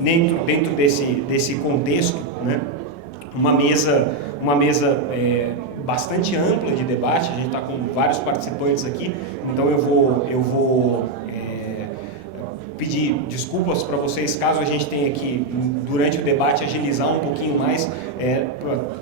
dentro desse contexto, né, uma mesa bastante ampla de debate. A gente está com vários participantes aqui, então eu vou pedir desculpas para vocês caso a gente tenha que, durante o debate, agilizar um pouquinho mais,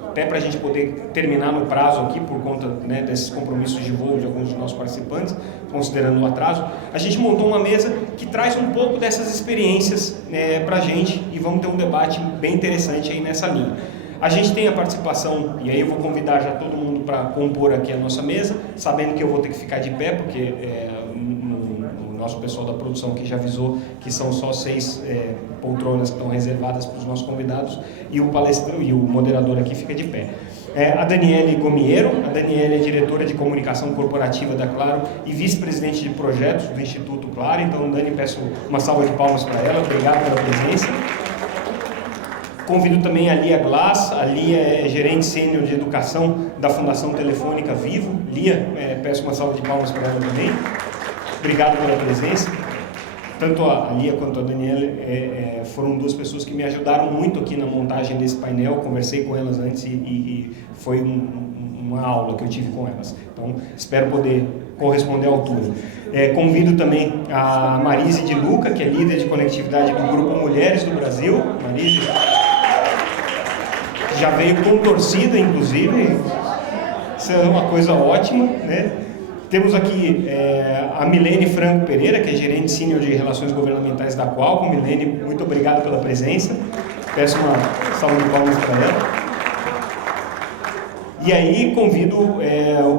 até para a gente poder terminar no prazo aqui, por conta, né, desses compromissos de voo de alguns dos nossos participantes, considerando o atraso. A gente montou uma mesa que traz um pouco dessas experiências para a gente, e vamos ter um debate bem interessante aí nessa linha. A gente tem a participação, e aí eu vou convidar já todo mundo para compor aqui a nossa mesa, sabendo que eu vou ter que ficar de pé, porque o nosso pessoal da produção que já avisou que são só 6 poltronas que estão reservadas para os nossos convidados, e o moderador aqui fica de pé. A Daniele Gomiero. A Daniele é diretora de comunicação corporativa da Claro e vice-presidente de projetos do Instituto Claro. Então, Dani, peço uma salva de palmas para ela. Obrigado pela presença. Convido também a Lia Glass. A Lia é gerente sênior de educação da Fundação Telefônica Vivo. Lia, peço uma salva de palmas para ela também. Obrigado pela presença. Tanto a Lia quanto a Daniela foram 2 pessoas que me ajudaram muito aqui na montagem desse painel. Conversei com elas antes e foi uma aula que eu tive com elas. Então, espero poder corresponder à altura. Convido também a Marise de Luca, que é líder de conectividade do Grupo Mulheres do Brasil. Marise já veio com torcida, inclusive. Isso é uma coisa ótima, né? Temos aqui a Milene Franco Pereira, que é gerente sênior de relações governamentais da Qualcomm. Milene, muito obrigado pela presença. Peço uma salva de palmas para ela. E aí convido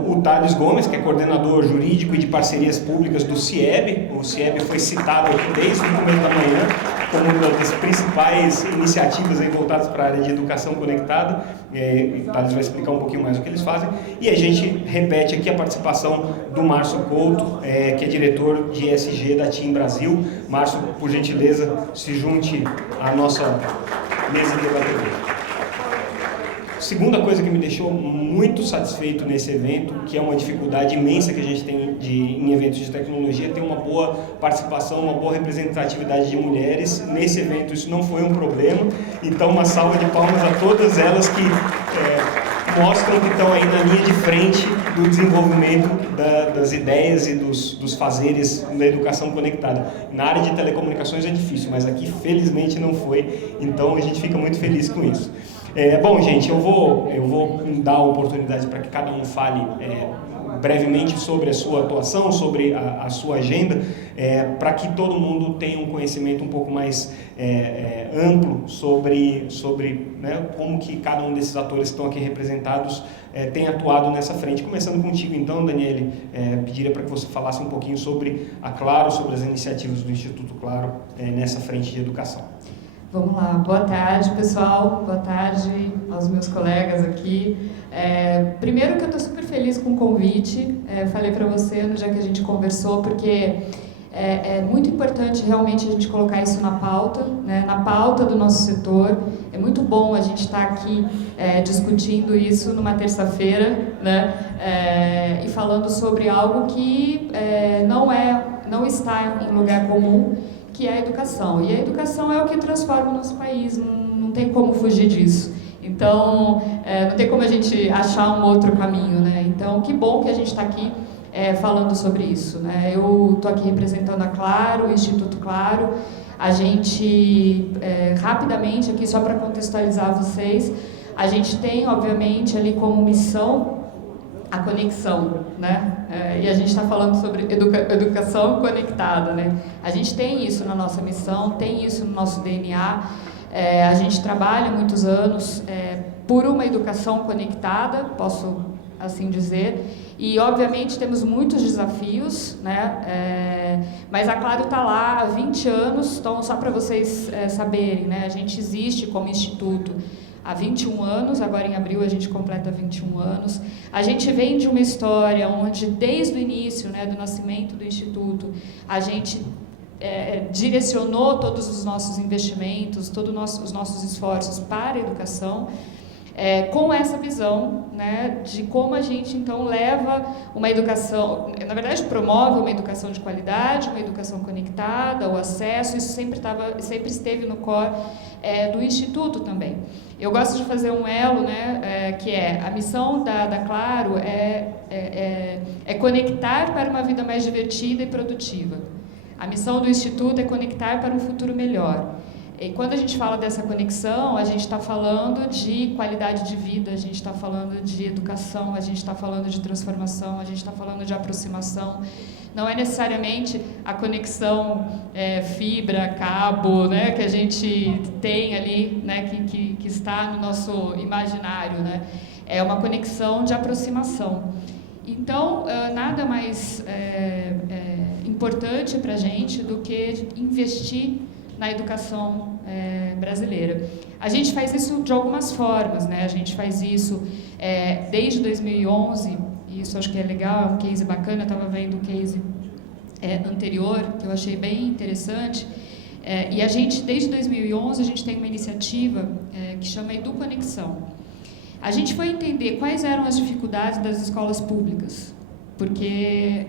o Thales Gomes, que é coordenador jurídico e de parcerias públicas do CIEB. O CIEB foi citado aqui desde o começo da manhã como uma das principais iniciativas aí voltadas para a área de educação conectada. O Thales vai explicar um pouquinho mais o que eles fazem. E a gente repete aqui a participação do Márcio Couto, que é diretor de ESG da TIM Brasil. Márcio, por gentileza, se junte à nossa mesa de debatedores. Segunda coisa que me deixou muito satisfeito nesse evento, que é uma dificuldade imensa que a gente tem em eventos de tecnologia, ter uma boa participação, uma boa representatividade de mulheres. Nesse evento isso não foi um problema, então uma salva de palmas a todas elas que mostram que estão aí na linha de frente do desenvolvimento das ideias e dos fazeres da educação conectada. Na área de telecomunicações é difícil, mas aqui felizmente não foi, então a gente fica muito feliz com isso. Bom, gente, eu vou dar a oportunidade para que cada um fale brevemente sobre a sua atuação, sobre a sua agenda, para que todo mundo tenha um conhecimento um pouco mais amplo sobre né, como que cada um desses atores que estão aqui representados tem atuado nessa frente. Começando contigo então, Daniele, pediria para que você falasse um pouquinho sobre a Claro, sobre as iniciativas do Instituto Claro nessa frente de educação. Vamos lá, boa tarde pessoal, boa tarde aos meus colegas aqui. Primeiro que eu estou super feliz com o convite, falei para você no dia que a gente conversou, porque é muito importante realmente a gente colocar isso na pauta, né, na pauta do nosso setor. É muito bom a gente estar aqui discutindo isso numa terça-feira, né, e falando sobre algo que não está em lugar comum, que é a educação. E a educação é o que transforma o nosso país, não tem como fugir disso. Então, não tem como a gente achar um outro caminho, né? Então, que bom que a gente está aqui falando sobre isso, né? Eu estou aqui representando a Claro, o Instituto Claro. A gente, rapidamente aqui, só para contextualizar vocês, a gente tem, obviamente, ali como missão a conexão, né? E a gente está falando sobre educação conectada, né? A gente tem isso na nossa missão, tem isso no nosso DNA. A gente trabalha muitos anos por uma educação conectada, posso assim dizer, e obviamente temos muitos desafios, né? Mas a Claro está lá há 20 anos, então só para vocês saberem, né? A gente existe como instituto há 21 anos, agora em abril a gente completa 21 anos. A gente vem de uma história onde, desde o início, né, do nascimento do Instituto, a gente direcionou todos os nossos investimentos, todos os nossos esforços para a educação. com essa visão, né, de como a gente então leva uma educação, na verdade promove uma educação de qualidade, uma educação conectada, o acesso, isso sempre esteve no core do Instituto também. Eu gosto de fazer um elo, né, que é a missão da Claro é conectar para uma vida mais divertida e produtiva. A missão do Instituto é conectar para um futuro melhor. E quando a gente fala dessa conexão, a gente está falando de qualidade de vida, a gente está falando de educação, a gente está falando de transformação, a gente está falando de aproximação. Não é necessariamente a conexão fibra, cabo, né, que a gente tem ali, né, que está no nosso imaginário, né? É uma conexão de aproximação. Então, nada mais importante para a gente do que investir na educação brasileira. A gente faz isso de algumas formas, né? A gente faz isso desde 2011, e isso acho que é legal, é um case bacana, eu estava vendo o case anterior, que eu achei bem interessante, e a gente, desde 2011, a gente tem uma iniciativa que chama EduConexão. A gente foi entender quais eram as dificuldades das escolas públicas, porque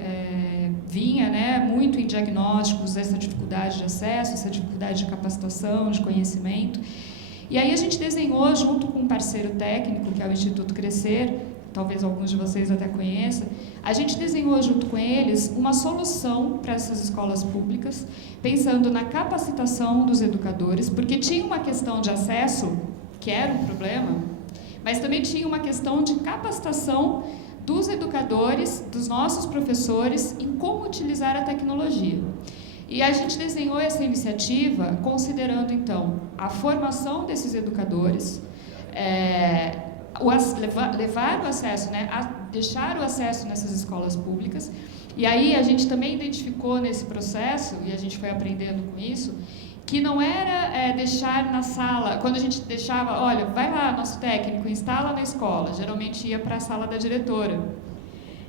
vinha, né, muito em diagnósticos essa dificuldade de acesso, essa dificuldade de capacitação, de conhecimento. E aí a gente desenhou, junto com um parceiro técnico, que é o Instituto Crescer, talvez alguns de vocês até conheçam, a gente desenhou junto com eles uma solução para essas escolas públicas, pensando na capacitação dos educadores, porque tinha uma questão de acesso, que era um problema, mas também tinha uma questão de capacitação dos educadores, dos nossos professores, em como utilizar a tecnologia. E a gente desenhou essa iniciativa considerando, então, a formação desses educadores, levar o acesso, né, deixar o acesso nessas escolas públicas. E aí a gente também identificou nesse processo, e a gente foi aprendendo com isso, que não era deixar na sala, quando a gente deixava, olha, vai lá, nosso técnico, instala na escola, geralmente ia para a sala da diretora.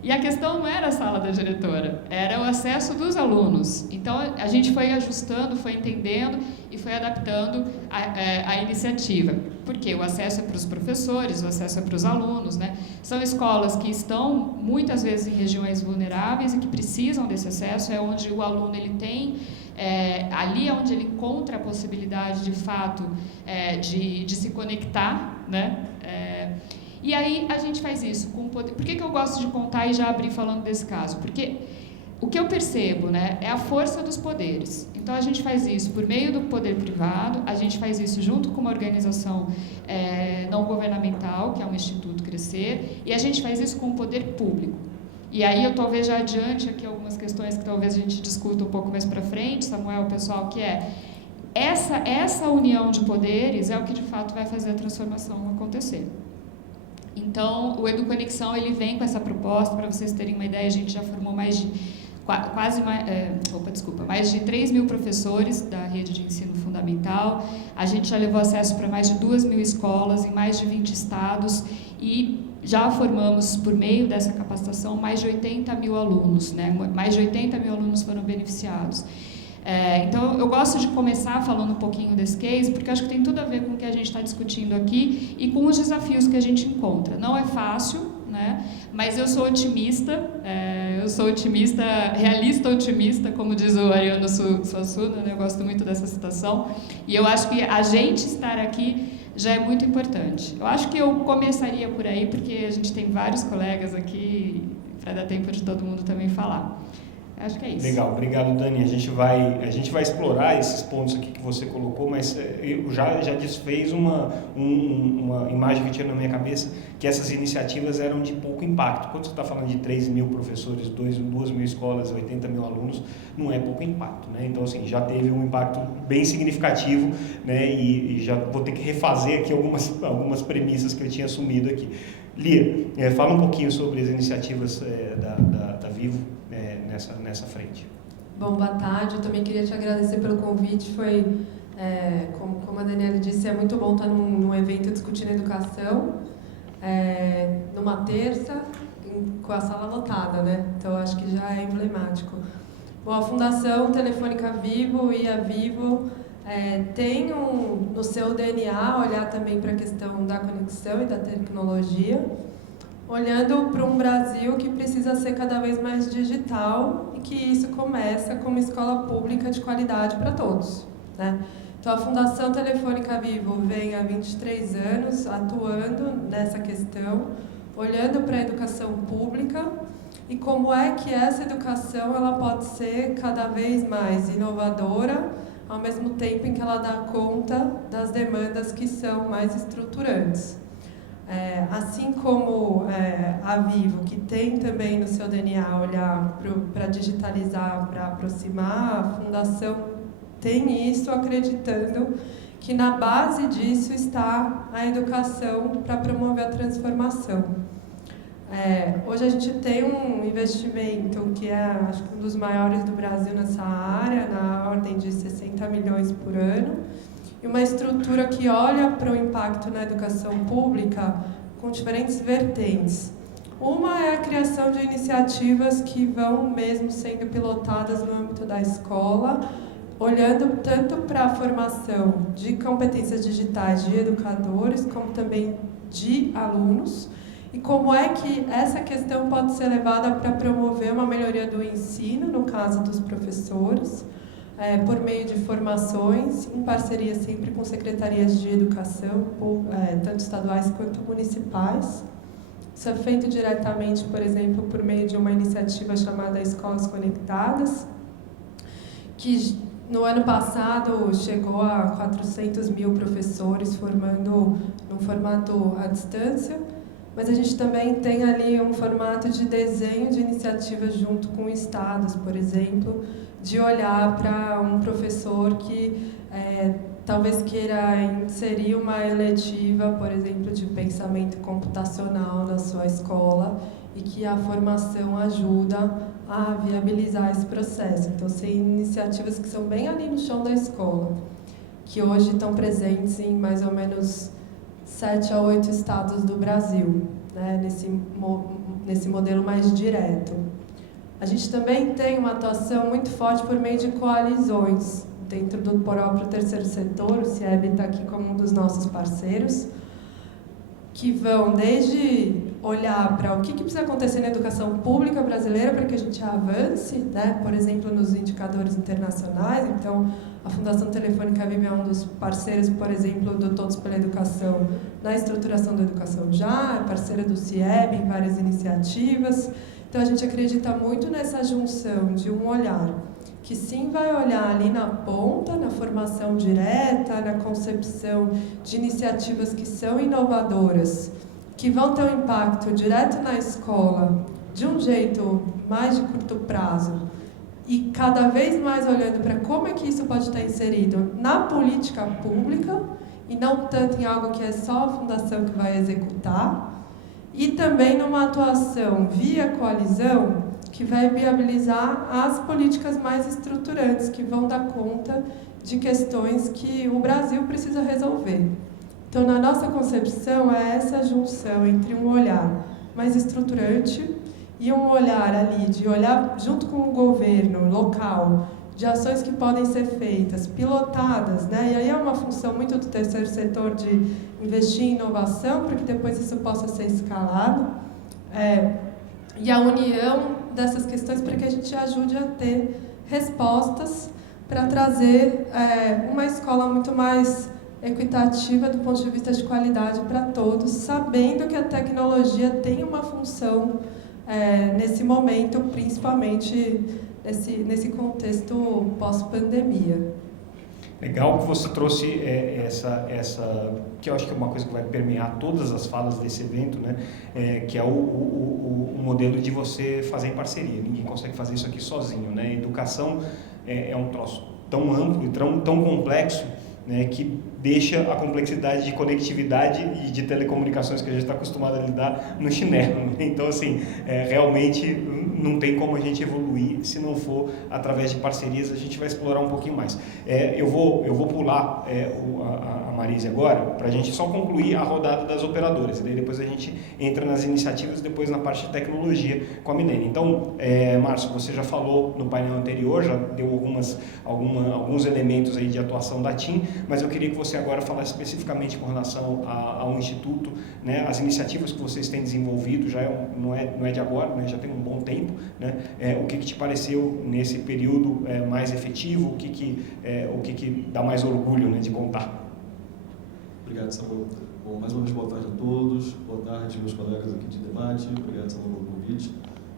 E a questão não era a sala da diretora, era o acesso dos alunos. Então, a gente foi ajustando, foi entendendo e foi adaptando a iniciativa. Porque o acesso é para os professores, o acesso é para os alunos, né? São escolas que estão, muitas vezes, em regiões vulneráveis e que precisam desse acesso, é onde o aluno ele tem... ali é onde ele encontra a possibilidade, de fato, de se conectar, né? E aí a gente faz isso com o poder. Por que eu gosto de contar e já abrir falando desse caso? Porque o que eu percebo, né, é a força dos poderes. Então a gente faz isso por meio do poder privado, a gente faz isso junto com uma organização não governamental, que é um Instituto Crescer, e a gente faz isso com o poder público. E aí eu talvez já adiante aqui algumas questões que talvez a gente discuta um pouco mais para frente, Samuel, pessoal, que essa união de poderes é o que de fato vai fazer a transformação acontecer. Então, o EduConexão, ele vem com essa proposta, para vocês terem uma ideia, a gente já formou mais de 3.000 professores da rede de ensino fundamental, a gente já levou acesso para mais de 2.000 escolas em mais de 20 estados e já formamos, por meio dessa capacitação, mais de 80.000 alunos, né? Mais de 80.000 alunos foram beneficiados. Então, eu gosto de começar falando um pouquinho desse case, porque acho que tem tudo a ver com o que a gente está discutindo aqui e com os desafios que a gente encontra. Não é fácil, né? Mas eu sou otimista, realista otimista, como diz o Ariano Suassuna, né? Eu gosto muito dessa citação, e eu acho que a gente estar aqui já é muito importante. Eu acho que eu começaria por aí, porque a gente tem vários colegas aqui, para dar tempo de todo mundo também falar. Acho que é isso. Legal, obrigado, Dani. A gente vai explorar esses pontos aqui que você colocou, mas eu já desfez uma imagem que tinha na minha cabeça, que essas iniciativas eram de pouco impacto. Quando você está falando de 3.000 professores, 2.000 escolas, 80.000 alunos, não é pouco impacto, né? Então, assim, já teve um impacto bem significativo, né? E já vou ter que refazer aqui algumas premissas que eu tinha assumido aqui. Lia, fala um pouquinho sobre as iniciativas da Vivo nessa frente. Bom, boa tarde. Eu também queria te agradecer pelo convite. Foi, como a Daniela disse, é muito bom estar num evento discutindo educação, numa terça, com a sala lotada, né? Então, acho que já é emblemático. Bom, a Fundação Telefônica Vivo e a Vivo tem no seu DNA olhar também para a questão da conexão e da tecnologia, olhando para um Brasil que precisa ser cada vez mais digital e que isso começa com uma escola pública de qualidade para todos, né? Então, a Fundação Telefônica Vivo vem há 23 anos atuando nessa questão, olhando para a educação pública e como é que essa educação ela pode ser cada vez mais inovadora, ao mesmo tempo em que ela dá conta das demandas que são mais estruturantes. Assim como a Vivo, que tem também no seu DNA olhar para digitalizar, para aproximar, a Fundação tem isso acreditando que na base disso está a educação para promover a transformação. Hoje a gente tem um investimento que é, acho que um dos maiores do Brasil nessa área, na ordem de 60 milhões por ano, e uma estrutura que olha para o impacto na educação pública com diferentes vertentes. Uma é a criação de iniciativas que vão mesmo sendo pilotadas no âmbito da escola, olhando tanto para a formação de competências digitais de educadores, como também de alunos, e como é que essa questão pode ser levada para promover uma melhoria do ensino, no caso dos professores, por meio de formações, em parceria sempre com secretarias de educação, tanto estaduais quanto municipais. Isso é feito diretamente, por exemplo, por meio de uma iniciativa chamada Escolas Conectadas, que no ano passado chegou a 400 mil professores formando num formato à distância, mas a gente também tem ali um formato de desenho de iniciativas junto com estados, por exemplo, de olhar para um professor que talvez queira inserir uma eletiva, por exemplo, de pensamento computacional na sua escola e que a formação ajuda a viabilizar esse processo. Então, são iniciativas que são bem ali no chão da escola, que hoje estão presentes em mais ou menos 7 a 8 estados do Brasil, né, nesse modelo mais direto. A gente também tem uma atuação muito forte por meio de coalizões. Dentro do próprio terceiro setor, o CIEB está aqui como um dos nossos parceiros, que vão desde olhar para o que precisa acontecer na educação pública brasileira para que a gente avance, né? Por exemplo, nos indicadores internacionais. Então, a Fundação Telefônica Vivo é um dos parceiros, por exemplo, do Todos pela Educação na estruturação da educação já, é parceira do CIEB em várias iniciativas. Então, a gente acredita muito nessa junção de um olhar que sim vai olhar ali na ponta, na formação direta, na concepção de iniciativas que são inovadoras, que vão ter um impacto direto na escola, de um jeito mais de curto prazo, e cada vez mais olhando para como é que isso pode estar inserido na política pública, e não tanto em algo que é só a fundação que vai executar, e também numa atuação via coalizão, que vai viabilizar as políticas mais estruturantes, que vão dar conta de questões que o Brasil precisa resolver. Então, na nossa concepção, é essa junção entre um olhar mais estruturante e um olhar ali, de olhar junto com o governo local, de ações que podem ser feitas, pilotadas, né? E aí é uma função muito do terceiro setor de investir em inovação, para que depois isso possa ser escalado. E a união dessas questões para que a gente ajude a ter respostas para trazer uma escola muito mais equitativa do ponto de vista de qualidade para todos, sabendo que a tecnologia tem uma função nesse momento, principalmente nesse contexto pós-pandemia. Legal que você trouxe essa, que eu acho que é uma coisa que vai permear todas as falas desse evento, né? Que é o modelo de você fazer em parceria. Ninguém consegue fazer isso aqui sozinho, né? Educação é um troço tão amplo e tão complexo, né, que deixa a complexidade de conectividade e de telecomunicações que a gente está acostumado a lidar no chinelo. Então, assim, realmente não tem como a gente evoluir se não for através de parcerias. A gente vai explorar um pouquinho mais. Eu vou pular a Marise agora, para a gente só concluir a rodada das operadoras, e daí depois a gente entra nas iniciativas, depois na parte de tecnologia com a Milene. Então, Márcio, você já falou no painel anterior, já deu alguns elementos aí de atuação da TIM, mas eu queria que você agora falasse especificamente com relação ao Instituto, né, as iniciativas que vocês têm desenvolvido, não é de agora, né, já tem um bom tempo, né, o que te pareceu nesse período mais efetivo, o que dá mais orgulho, né, de contar? Obrigado, Samuel. Bom, mais uma vez, boa tarde a todos. Boa tarde, meus colegas aqui de debate. Obrigado, Samuel, pelo convite.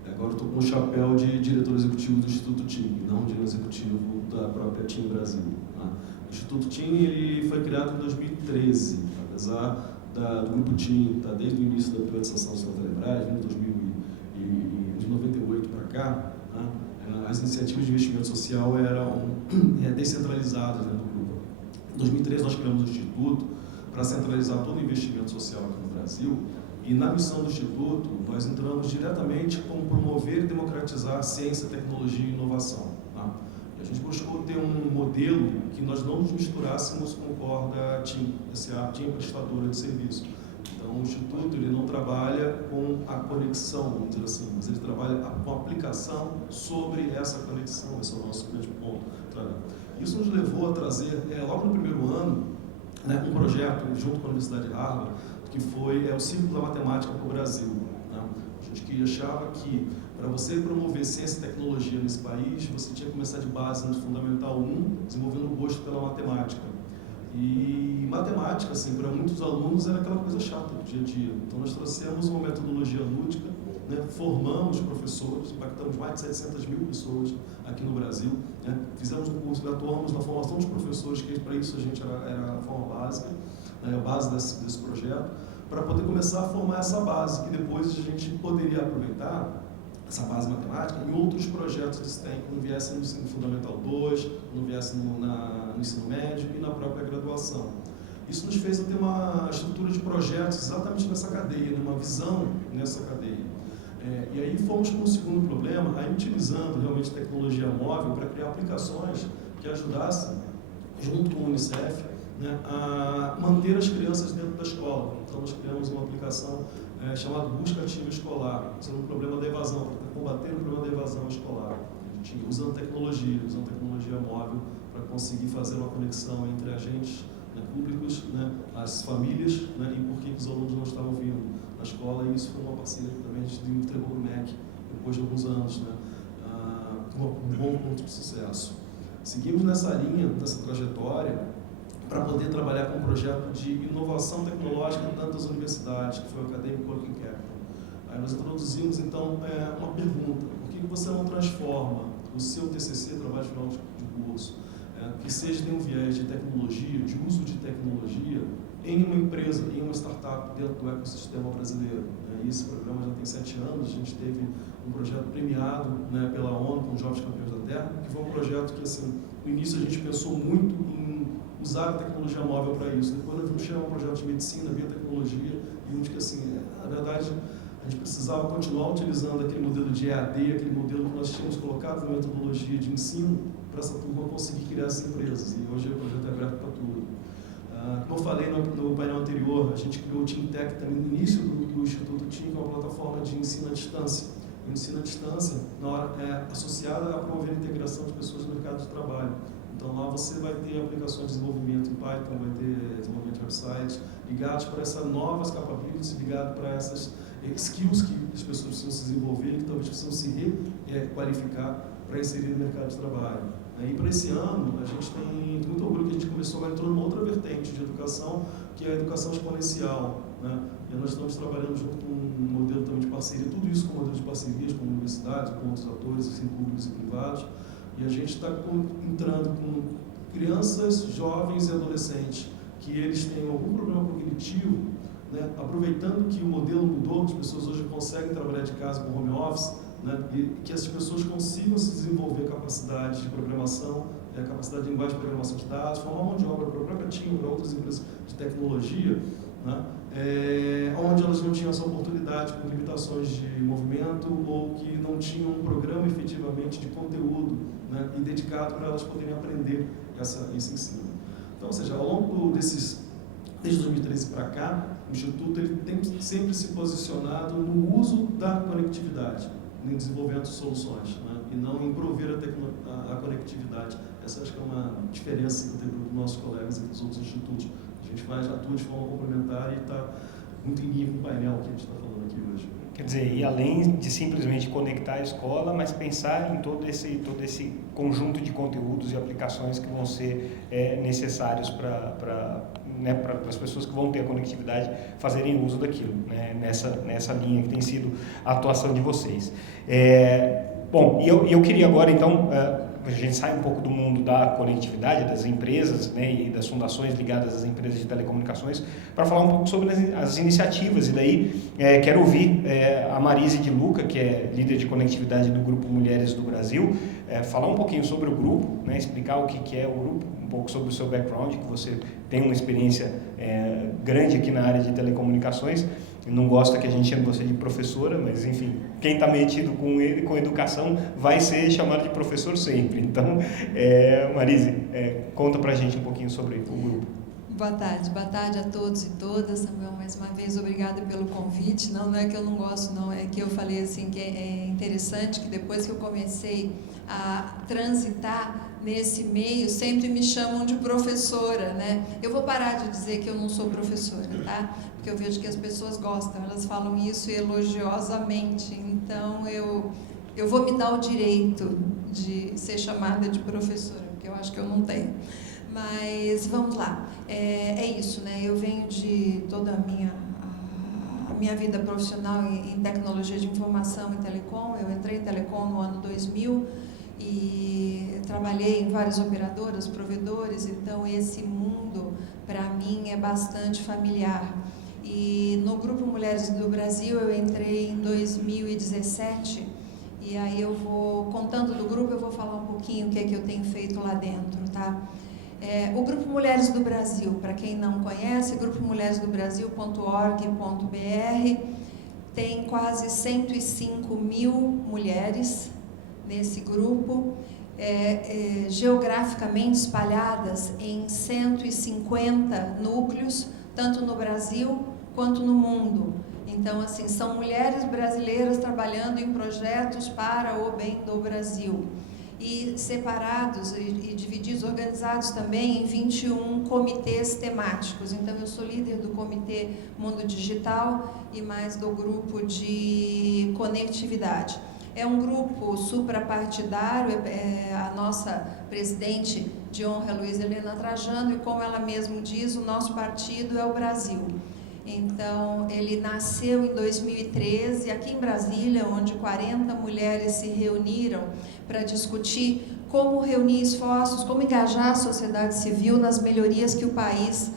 Agora eu estou com o chapéu de diretor executivo do Instituto TIM, não de executivo da própria TIM Brasil. Tá? O Instituto TIM ele foi criado em 2013, apesar do Grupo TIM estar desde o início da privatização da Telebrás, de 98 para cá. Tá? As iniciativas de investimento social eram descentralizadas dentro do grupo. Em 2013 nós criamos o Instituto para centralizar todo o investimento social aqui no Brasil, e na missão do Instituto nós entramos diretamente como promover e democratizar ciência, tecnologia e inovação. Tá? A gente buscou ter um modelo que nós não nos misturássemos com o core da TIM, essa TIM prestadora de serviço. Então o Instituto ele não trabalha com a conexão, vamos dizer assim, mas ele trabalha com a aplicação sobre essa conexão, esse é o nosso grande ponto. Isso nos levou a trazer, logo no primeiro ano, né, um projeto junto com a Universidade de Harvard, que foi o Círculo da Matemática para o Brasil. Né? A gente achava que, para você promover ciência e tecnologia nesse país, você tinha que começar de base no Fundamental 1, desenvolvendo o gosto pela matemática. E matemática, assim, para muitos alunos era aquela coisa chata do dia a dia. Então nós trouxemos uma metodologia lúdica, né? Formamos professores, impactamos mais de 700 mil pessoas aqui no Brasil, né? Fizemos um curso, atuamos na formação dos professores, que para isso a gente era a forma básica, né? A base desse projeto, para poder começar a formar essa base, que depois a gente poderia aproveitar essa base matemática em outros projetos de STEM, quando viesse no ensino fundamental 2, quando viesse no ensino médio e na própria graduação. Isso nos fez ter uma estrutura de projetos exatamente nessa cadeia, uma visão nessa cadeia. E aí fomos para o segundo problema, aí utilizando realmente tecnologia móvel para criar aplicações que ajudassem, junto com o Unicef, né, a manter as crianças dentro da escola. Então nós criamos uma aplicação chamada Busca Ativa Escolar, sendo um problema da evasão, para combater o problema da evasão escolar. A gente usando tecnologia móvel para conseguir fazer uma conexão entre agentes, né, públicos, né, as famílias, né, e por que os alunos não estavam vindo na escola, e isso foi uma parceria que também a gente entregou no MEC depois de alguns anos, né, com um bom ponto de sucesso. Seguimos nessa linha, nessa trajetória, para poder trabalhar com um projeto de inovação tecnológica em tantas universidades, que foi o Academic Working Capital. Aí nós introduzimos, então, uma pergunta: por que você não transforma o seu TCC, trabalho final de curso, que seja tem um viés de tecnologia, de uso de tecnologia, em uma empresa, em uma startup dentro do ecossistema brasileiro? E esse programa já tem 7 anos, a gente teve um projeto premiado, né, pela ONU, com os Jovens Campeões da Terra, que foi um projeto que, assim, no início a gente pensou muito em usar a tecnologia móvel para isso. Depois nós vimos chamar um projeto de medicina, biotecnologia, e vimos que, assim, na verdade, a gente precisava continuar utilizando aquele modelo de EAD, aquele modelo que nós tínhamos colocado na metodologia de ensino, para essa turma conseguir criar as empresas. E hoje o projeto é aberto para tudo. Como eu falei no painel anterior, a gente criou o Team Tech também no início do Instituto TIM, que é uma plataforma de ensino à distância. O ensino à distância, na hora, associada a promover a integração de pessoas no mercado de trabalho. Então lá você vai ter aplicações de desenvolvimento em Python, vai ter desenvolvimento de websites, ligados para essas novas capabilities, ligados para essas skills que as pessoas precisam se desenvolver, que talvez precisam se requalificar para inserir no mercado de trabalho. E para esse ano, a gente tem muito orgulho que a gente começou, agora entrou numa outra vertente de educação, que é a educação exponencial, né? E nós estamos trabalhando junto com um modelo também de parceria, tudo isso com modelo de parcerias, com universidades, com outros atores, assim, públicos e privados, e a gente está entrando com crianças, jovens e adolescentes, que eles têm algum problema cognitivo, né? Aproveitando que o modelo mudou, que as pessoas hoje conseguem trabalhar de casa com home office, né? E que as pessoas consigam se desenvolver capacidade de programação, a capacidade de linguagem de programação de dados, formar mão de obra para a própria TIM, para outras empresas de tecnologia, né? onde elas não tinham essa oportunidade por limitações de movimento ou que não tinham um programa efetivamente de conteúdo, né, e dedicado para elas poderem aprender esse ensino. Então, ou seja, ao longo desde 2013 para cá, o Instituto ele tem sempre se posicionado no uso da conectividade, em desenvolvimento de soluções, né, e não em prover a conectividade. Essa acho que é uma diferença que eu tenho dos nossos colegas e dos outros institutos. A gente atua de forma complementar e está muito em linha com o painel que a gente está falando aqui hoje. Quer dizer, e além de simplesmente conectar a escola, mas pensar em todo esse conjunto de conteúdos e aplicações que vão ser necessários para as pessoas que vão ter a conectividade fazerem uso daquilo, né, nessa linha que tem sido a atuação de vocês. Bom, e eu queria agora, então, a gente sai um pouco do mundo da conectividade, das empresas, né, e das fundações ligadas às empresas de telecomunicações, para falar um pouco sobre as iniciativas. E daí quero ouvir a Marise de Luca, que é líder de conectividade do Grupo Mulheres do Brasil, falar um pouquinho sobre o grupo, né, explicar o que é o grupo, um pouco sobre o seu background, que você tem uma experiência grande aqui na área de telecomunicações. Não gosta que a gente chame você de professora, mas enfim, quem está metido com educação vai ser chamado de professor sempre. Então, Marise, conta pra gente um pouquinho sobre o grupo. Boa tarde a todos e todas. Samuel, mais uma vez, obrigada pelo convite. Não é que eu não gosto, não, é que eu falei assim que é interessante que depois que eu comecei a transitar nesse meio, sempre me chamam de professora, né? Eu vou parar de dizer que eu não sou professora, tá? Porque eu vejo que as pessoas gostam, elas falam isso elogiosamente. Então, eu vou me dar o direito de ser chamada de professora, porque eu acho que eu não tenho. Mas vamos lá, é isso, né? Eu venho de toda a minha vida profissional em tecnologia de informação e telecom. Eu entrei em telecom no ano 2000 e trabalhei em várias operadoras, provedores, então esse mundo para mim é bastante familiar. E no Grupo Mulheres do Brasil eu entrei em 2017 e aí eu vou, contando do grupo, eu vou falar um pouquinho o que é que eu tenho feito lá dentro, tá? O Grupo Mulheres do Brasil, para quem não conhece, grupomulheresdobrasil.org.br, tem quase 105 mil mulheres nesse grupo, geograficamente espalhadas em 150 núcleos, tanto no Brasil quanto no mundo. Então, assim, são mulheres brasileiras trabalhando em projetos para o bem do Brasil. E separados e divididos, organizados também em 21 comitês temáticos. Então, eu sou líder do Comitê Mundo Digital e mais do grupo de conectividade. É um grupo suprapartidário, a nossa presidente de honra, Luísa Helena Trajano, e como ela mesma diz, o nosso partido é o Brasil. Então, ele nasceu em 2013, aqui em Brasília, onde 40 mulheres se reuniram para discutir como reunir esforços, como engajar a sociedade civil nas melhorias que o país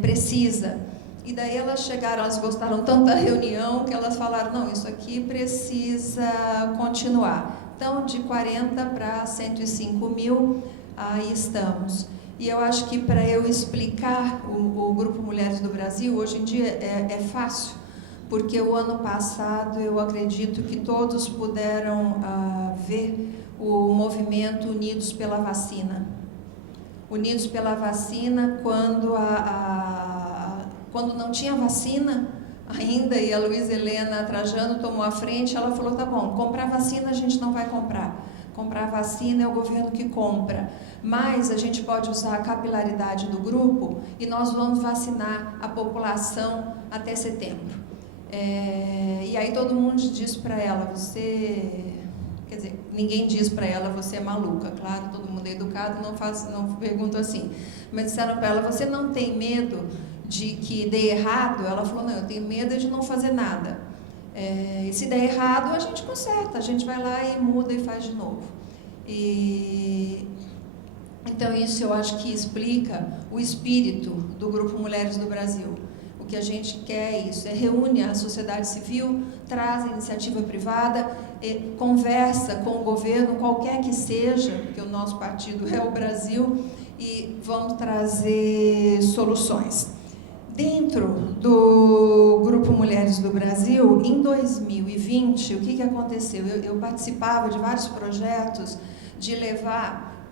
precisa. E daí elas chegaram, elas gostaram tanto da reunião que elas falaram, não, isso aqui precisa continuar. Então, de 40 para 105 mil, aí estamos. E eu acho que para eu explicar o Grupo Mulheres do Brasil, hoje em dia é fácil, porque o ano passado eu acredito que todos puderam ver o movimento Unidos pela Vacina. Unidos pela Vacina, quando não tinha vacina ainda, e a Luísa Helena Trajano tomou a frente, ela falou, tá bom, comprar vacina a gente não vai comprar. Comprar vacina é o governo que compra, mas a gente pode usar a capilaridade do grupo e nós vamos vacinar a população até setembro. E aí todo mundo diz para ela, quer dizer, ninguém diz para ela, você é maluca, claro, todo mundo é educado, não pergunta assim, mas disseram para ela, você não tem medo de que dê errado? Ela falou, não, eu tenho medo de não fazer nada. E se der errado, a gente conserta, a gente vai lá e muda e faz de novo. Então isso eu acho que explica o espírito do Grupo Mulheres do Brasil. O que a gente quer é isso, reúne a sociedade civil, traz a iniciativa privada, conversa com o governo, qualquer que seja, porque o nosso partido é o Brasil, e vamos trazer soluções. Dentro do Grupo Mulheres do Brasil, em 2020, o que aconteceu? Eu participava de vários projetos de levar,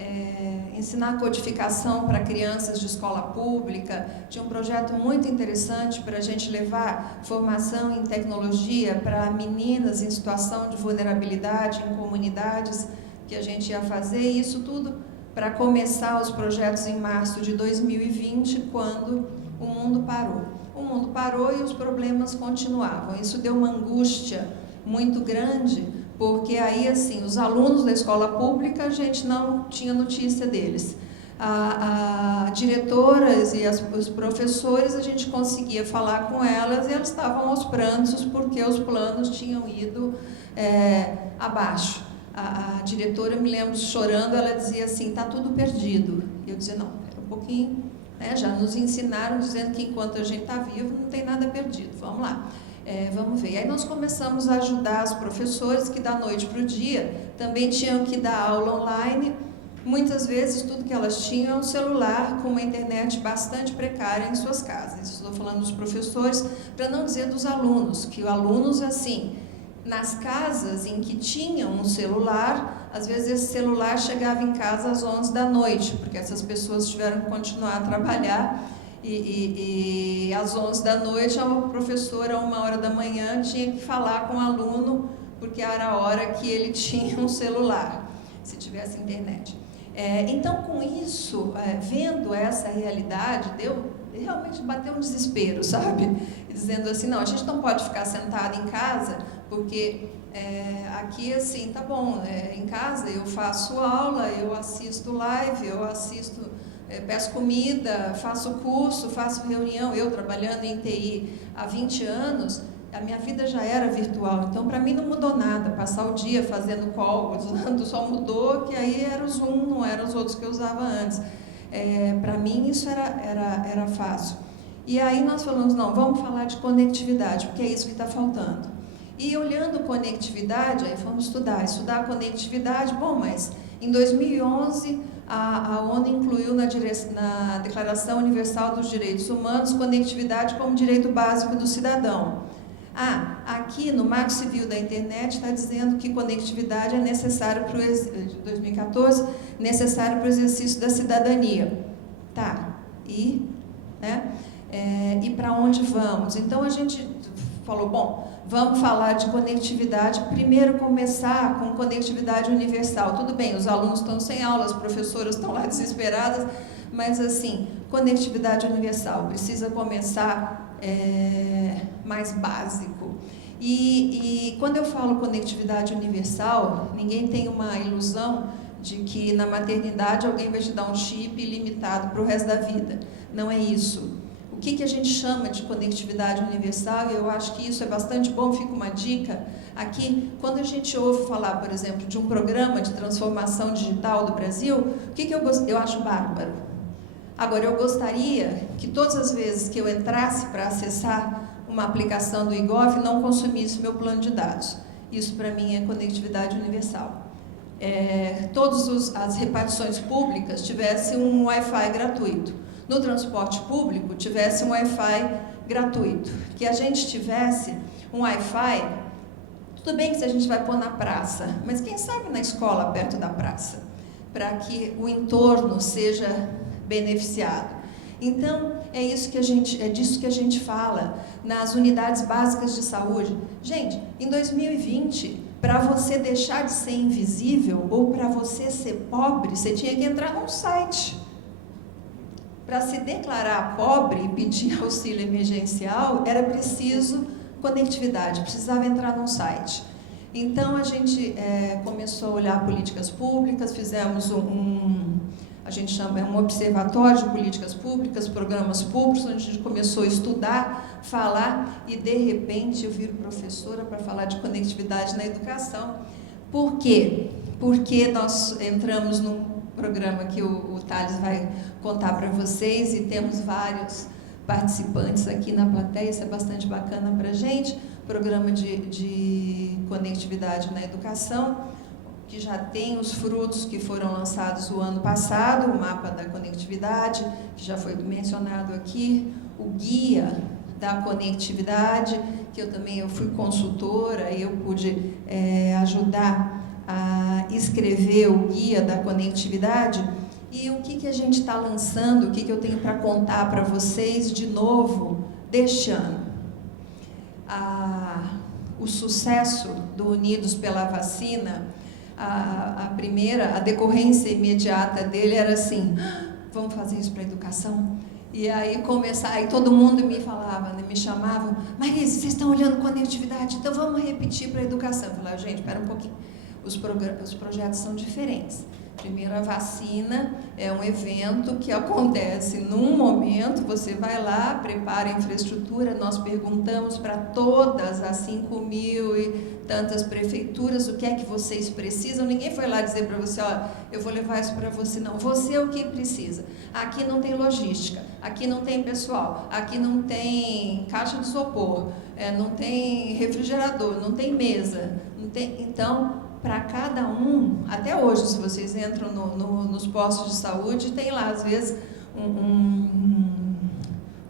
ensinar codificação para crianças de escola pública. Tinha um projeto muito interessante para a gente levar formação em tecnologia para meninas em situação de vulnerabilidade em comunidades, que a gente ia fazer, e isso tudo para começar os projetos em março de 2020, quando o mundo parou. O mundo parou e os problemas continuavam. Isso deu uma angústia muito grande, porque aí, assim, os alunos da escola pública, a gente não tinha notícia deles. As diretoras e os professores, a gente conseguia falar com elas e elas estavam aos prantos porque os planos tinham ido abaixo. A diretora, me lembro, chorando, ela dizia assim, está tudo perdido. E eu dizia, não, espera um pouquinho, né? Já nos ensinaram dizendo que enquanto a gente está vivo, não tem nada perdido, vamos lá. Vamos ver. E aí nós começamos a ajudar os professores que da noite para o dia também tinham que dar aula online. Muitas vezes tudo que elas tinham é um celular com uma internet bastante precária em suas casas. Estou falando dos professores, para não dizer dos alunos, que os alunos, assim, nas casas em que tinham um celular, às vezes esse celular chegava em casa às 11 da noite, porque essas pessoas tiveram que continuar a trabalhar. E às 11 da noite, a professora, a 1h da manhã, tinha que falar com o aluno, porque era a hora que ele tinha um celular, se tivesse internet. Então, com isso, vendo essa realidade, realmente bateu um desespero, sabe? Dizendo assim, não, a gente não pode ficar sentado em casa, porque aqui, assim, tá bom, em casa eu faço aula, eu assisto live, eu assisto... peço comida, faço curso, faço reunião. Eu trabalhando em TI há 20 anos, a minha vida já era virtual, então para mim não mudou nada, passar o dia fazendo call, usando, só mudou que aí era o Zoom, não eram os outros que eu usava antes. Para mim isso era fácil. E aí nós falamos, não, vamos falar de conectividade, porque é isso que está faltando. E olhando conectividade, aí fomos estudar conectividade, bom, mas em 2011... A ONU incluiu na Declaração Universal dos Direitos Humanos conectividade como direito básico do cidadão. Aqui no Marco Civil da Internet está dizendo que conectividade é necessária para o 2014, necessário para o exercício da cidadania. Tá, e para onde vamos? Então a gente falou, bom, vamos falar de conectividade, primeiro começar com conectividade universal. Tudo bem, os alunos estão sem aula, as professoras estão lá desesperadas, mas assim, conectividade universal, precisa começar mais básico. E quando eu falo conectividade universal, ninguém tem uma ilusão de que na maternidade alguém vai te dar um chip ilimitado para o resto da vida. Não é isso. O que a gente chama de conectividade universal, e eu acho que isso é bastante bom, fica uma dica aqui, quando a gente ouve falar, por exemplo, de um programa de transformação digital do Brasil, o que eu acho bárbaro. Agora, eu gostaria que todas as vezes que eu entrasse para acessar uma aplicação do IGOV, não consumisse meu plano de dados. Isso, para mim, é conectividade universal. Todas as repartições públicas tivessem um Wi-Fi gratuito. No transporte público, tivesse um Wi-Fi gratuito. Que a gente tivesse um Wi-Fi, tudo bem que se a gente vai pôr na praça, mas quem sabe na escola perto da praça, para que o entorno seja beneficiado. Então, é disso que a gente fala nas unidades básicas de saúde. Gente, em 2020, para você deixar de ser invisível ou para você ser pobre, você tinha que entrar num site. Para se declarar pobre e pedir auxílio emergencial, era preciso conectividade, precisava entrar num site. Então, a gente começou a olhar políticas públicas, fizemos a gente chama um observatório de políticas públicas, programas públicos, onde a gente começou a estudar, falar, e de repente eu viro professora para falar de conectividade na educação. Por quê? Porque nós entramos num programa que o Thales vai contar para vocês, e temos vários participantes aqui na plateia, isso é bastante bacana para a gente, programa de conectividade na educação, que já tem os frutos que foram lançados o ano passado, o mapa da conectividade, que já foi mencionado aqui, o guia da conectividade, que eu fui consultora e eu pude ajudar a escrever o guia da conectividade. E o que a gente está lançando, o que eu tenho para contar para vocês de novo deste ano? O sucesso do Unidos pela Vacina, a decorrência imediata dele era assim: vamos fazer isso para a educação? E aí todo mundo me falava, né, me chamavam: Marise, vocês estão olhando conectividade, então vamos repetir para a educação. Eu falava: gente, espera um pouquinho, os projetos são diferentes. Primeiro, a vacina é um evento que acontece num momento, você vai lá, prepara a infraestrutura, nós perguntamos para todas as 5.000 e tantas prefeituras o que é que vocês precisam. Ninguém foi lá dizer para você: ó, eu vou levar isso para você, não. Você é o que precisa. Aqui não tem logística, aqui não tem pessoal, aqui não tem caixa de isopor, não tem refrigerador, não tem mesa, não tem... Então, para cada um, até hoje, se vocês entram nos postos de saúde, tem lá, às vezes, um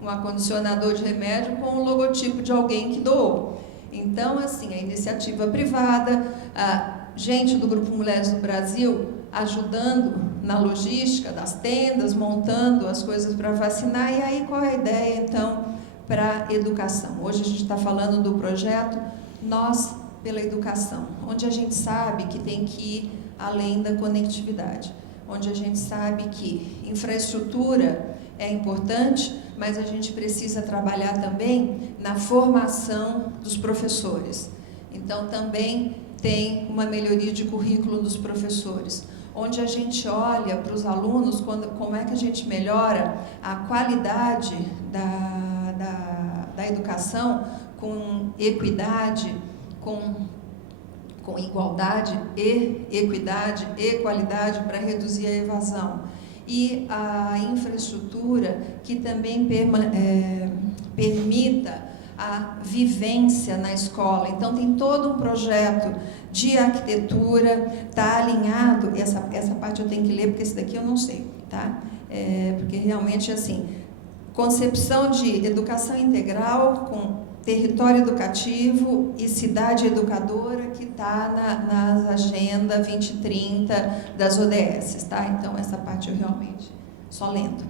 acondicionador de remédio com o logotipo de alguém que doou. Então, assim, a iniciativa privada, a gente do Grupo Mulheres do Brasil ajudando na logística das tendas, montando as coisas para vacinar. E aí, qual é a ideia, então, para a educação? Hoje a gente está falando do projeto Nós pela Educação, onde a gente sabe que tem que ir além da conectividade, onde a gente sabe que infraestrutura é importante, mas a gente precisa trabalhar também na formação dos professores. Então, também tem uma melhoria de currículo dos professores, onde a gente olha para os alunos, como é que a gente melhora a qualidade da educação com equidade, com igualdade e equidade e qualidade para reduzir a evasão. E a infraestrutura que também permita a vivência na escola. Então, tem todo um projeto de arquitetura, está alinhado, essa parte eu tenho que ler, porque esse daqui eu não sei, tá? Porque realmente, assim, concepção de educação integral com território educativo e cidade educadora, que está na Agenda 2030 das ODS, tá? Então, essa parte eu realmente só lendo,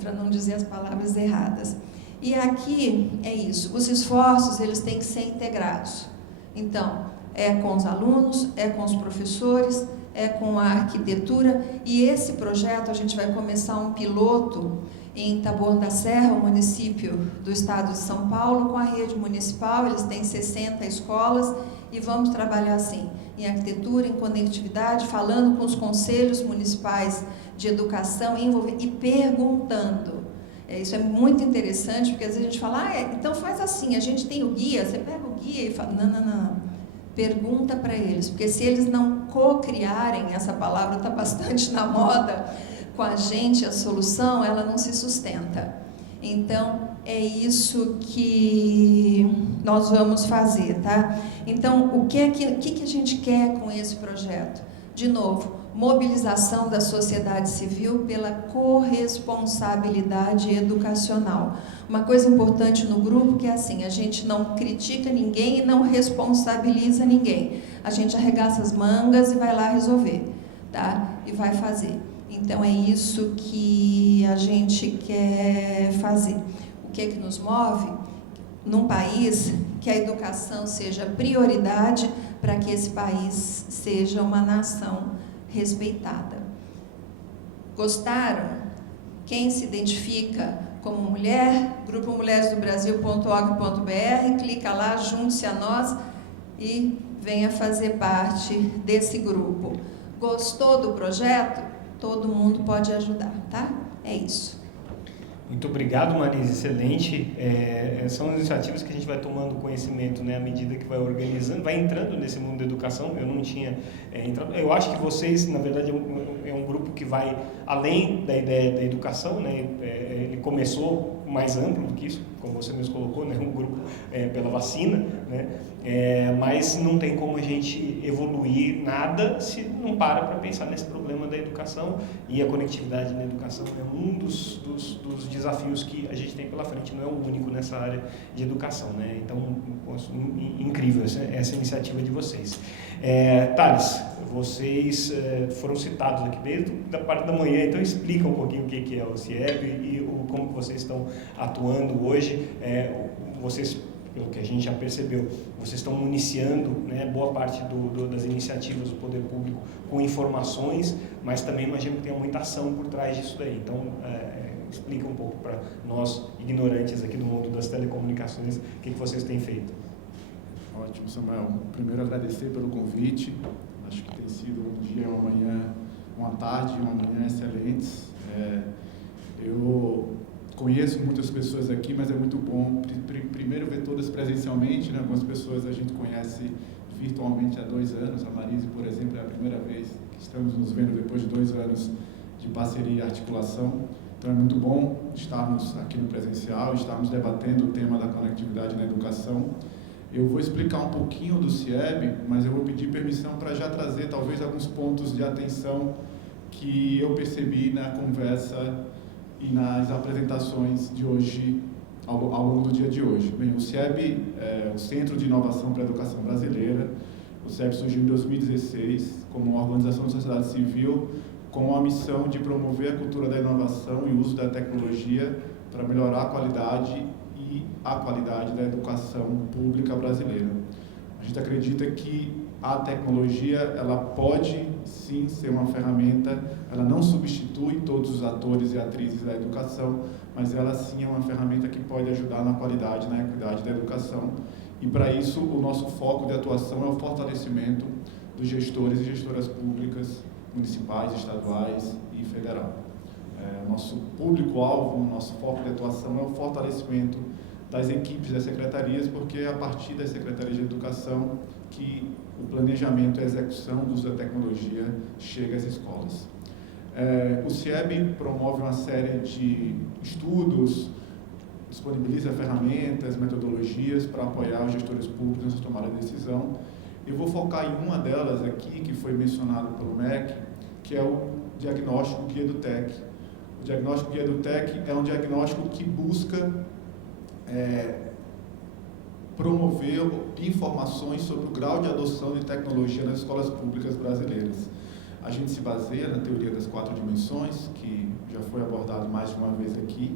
para não dizer as palavras erradas. E aqui é isso, os esforços, eles têm que ser integrados. Então, é com os alunos, é com os professores, é com a arquitetura, e esse projeto a gente vai começar um piloto em Taboão da Serra, o município do estado de São Paulo, com a rede municipal. Eles têm 60 escolas e vamos trabalhar assim, em arquitetura, em conectividade, falando com os conselhos municipais de educação e perguntando. Isso é muito interessante, porque às vezes a gente fala: então faz assim, a gente tem o guia, você pega o guia e fala, não, pergunta para eles, porque se eles não co-criarem, essa palavra está bastante na moda, com a gente, a solução, ela não se sustenta. Então, é isso que nós vamos fazer, tá? Então, o que a gente quer com esse projeto? De novo, mobilização da sociedade civil pela corresponsabilidade educacional. Uma coisa importante no grupo que é assim, a gente não critica ninguém e não responsabiliza ninguém. A gente arregaça as mangas e vai lá resolver, tá? E vai fazer. Então, é isso que a gente quer fazer. O que é que nos move? Num país que a educação seja prioridade para que esse país seja uma nação respeitada. Gostaram? Quem se identifica como mulher, Grupo Mulheres do Brasil.org.br, clica lá, junte-se a nós e venha fazer parte desse grupo. Gostou do projeto? Todo mundo pode ajudar, tá? É isso. Muito obrigado, Marise, excelente. São iniciativas que a gente vai tomando conhecimento, né, à medida que vai organizando, vai entrando nesse mundo da educação. Eu não tinha entrado. Eu acho que vocês, na verdade, é um grupo que vai além da ideia da educação, né? Ele começou mais amplo do que isso, como você mesmo colocou, né, um grupo pela vacina, né? Mas não tem como a gente evoluir nada se não para pensar nesse problema da educação, e a conectividade na educação é um dos desafios que a gente tem pela frente, não é o único nessa área de educação, né? Então, incrível essa iniciativa de vocês. Thales, vocês foram citados aqui desde a parte da manhã, então explica um pouquinho o que é o CIEB e como vocês estão atuando hoje. Vocês, pelo que a gente já percebeu, vocês estão municiando, né, boa parte das iniciativas do poder público com informações, mas também imagino que tem muita ação por trás disso daí. Então, explica um pouco para nós, ignorantes aqui do mundo das telecomunicações, o que vocês têm feito. Ótimo, Samuel. Primeiro, agradecer pelo convite. Acho que tem sido um dia, uma manhã, uma tarde e uma manhã excelentes. Eu conheço muitas pessoas aqui, mas é muito bom primeiro ver todas presencialmente, né? Algumas pessoas a gente conhece virtualmente há 2 anos. A Marise, por exemplo, é a primeira vez que estamos nos vendo depois de 2 anos de parceria e articulação. Então é muito bom estarmos aqui no presencial, estarmos debatendo o tema da conectividade na educação. Eu vou explicar um pouquinho do CIEB, mas eu vou pedir permissão para já trazer talvez alguns pontos de atenção que eu percebi na conversa e nas apresentações de hoje, ao longo do dia de hoje. Bem, o CIEB é o Centro de Inovação para a Educação Brasileira. O CIEB surgiu em 2016 como uma organização da sociedade civil com a missão de promover a cultura da inovação e uso da tecnologia para melhorar a qualidade da educação pública brasileira. A gente acredita que a tecnologia, ela pode sim ser uma ferramenta, ela não substitui todos os atores e atrizes da educação, mas ela sim é uma ferramenta que pode ajudar na qualidade, na equidade da educação. E para isso, o nosso foco de atuação é o fortalecimento dos gestores e gestoras públicas, municipais, estaduais e federal. Nosso público-alvo, nosso foco de atuação é o fortalecimento das equipes das secretarias, porque é a partir das secretarias de educação que o planejamento e a execução do uso da tecnologia chega às escolas. O CIEB promove uma série de estudos, disponibiliza ferramentas, metodologias para apoiar os gestores públicos nessa tomada de decisão. Eu vou focar em uma delas aqui, que foi mencionado pelo MEC, que é o diagnóstico Guia do TEC. O diagnóstico Guia do TEC é um diagnóstico que busca promover informações sobre o grau de adoção de tecnologia nas escolas públicas brasileiras. A gente se baseia na teoria das 4 dimensões, que já foi abordado mais de uma vez aqui,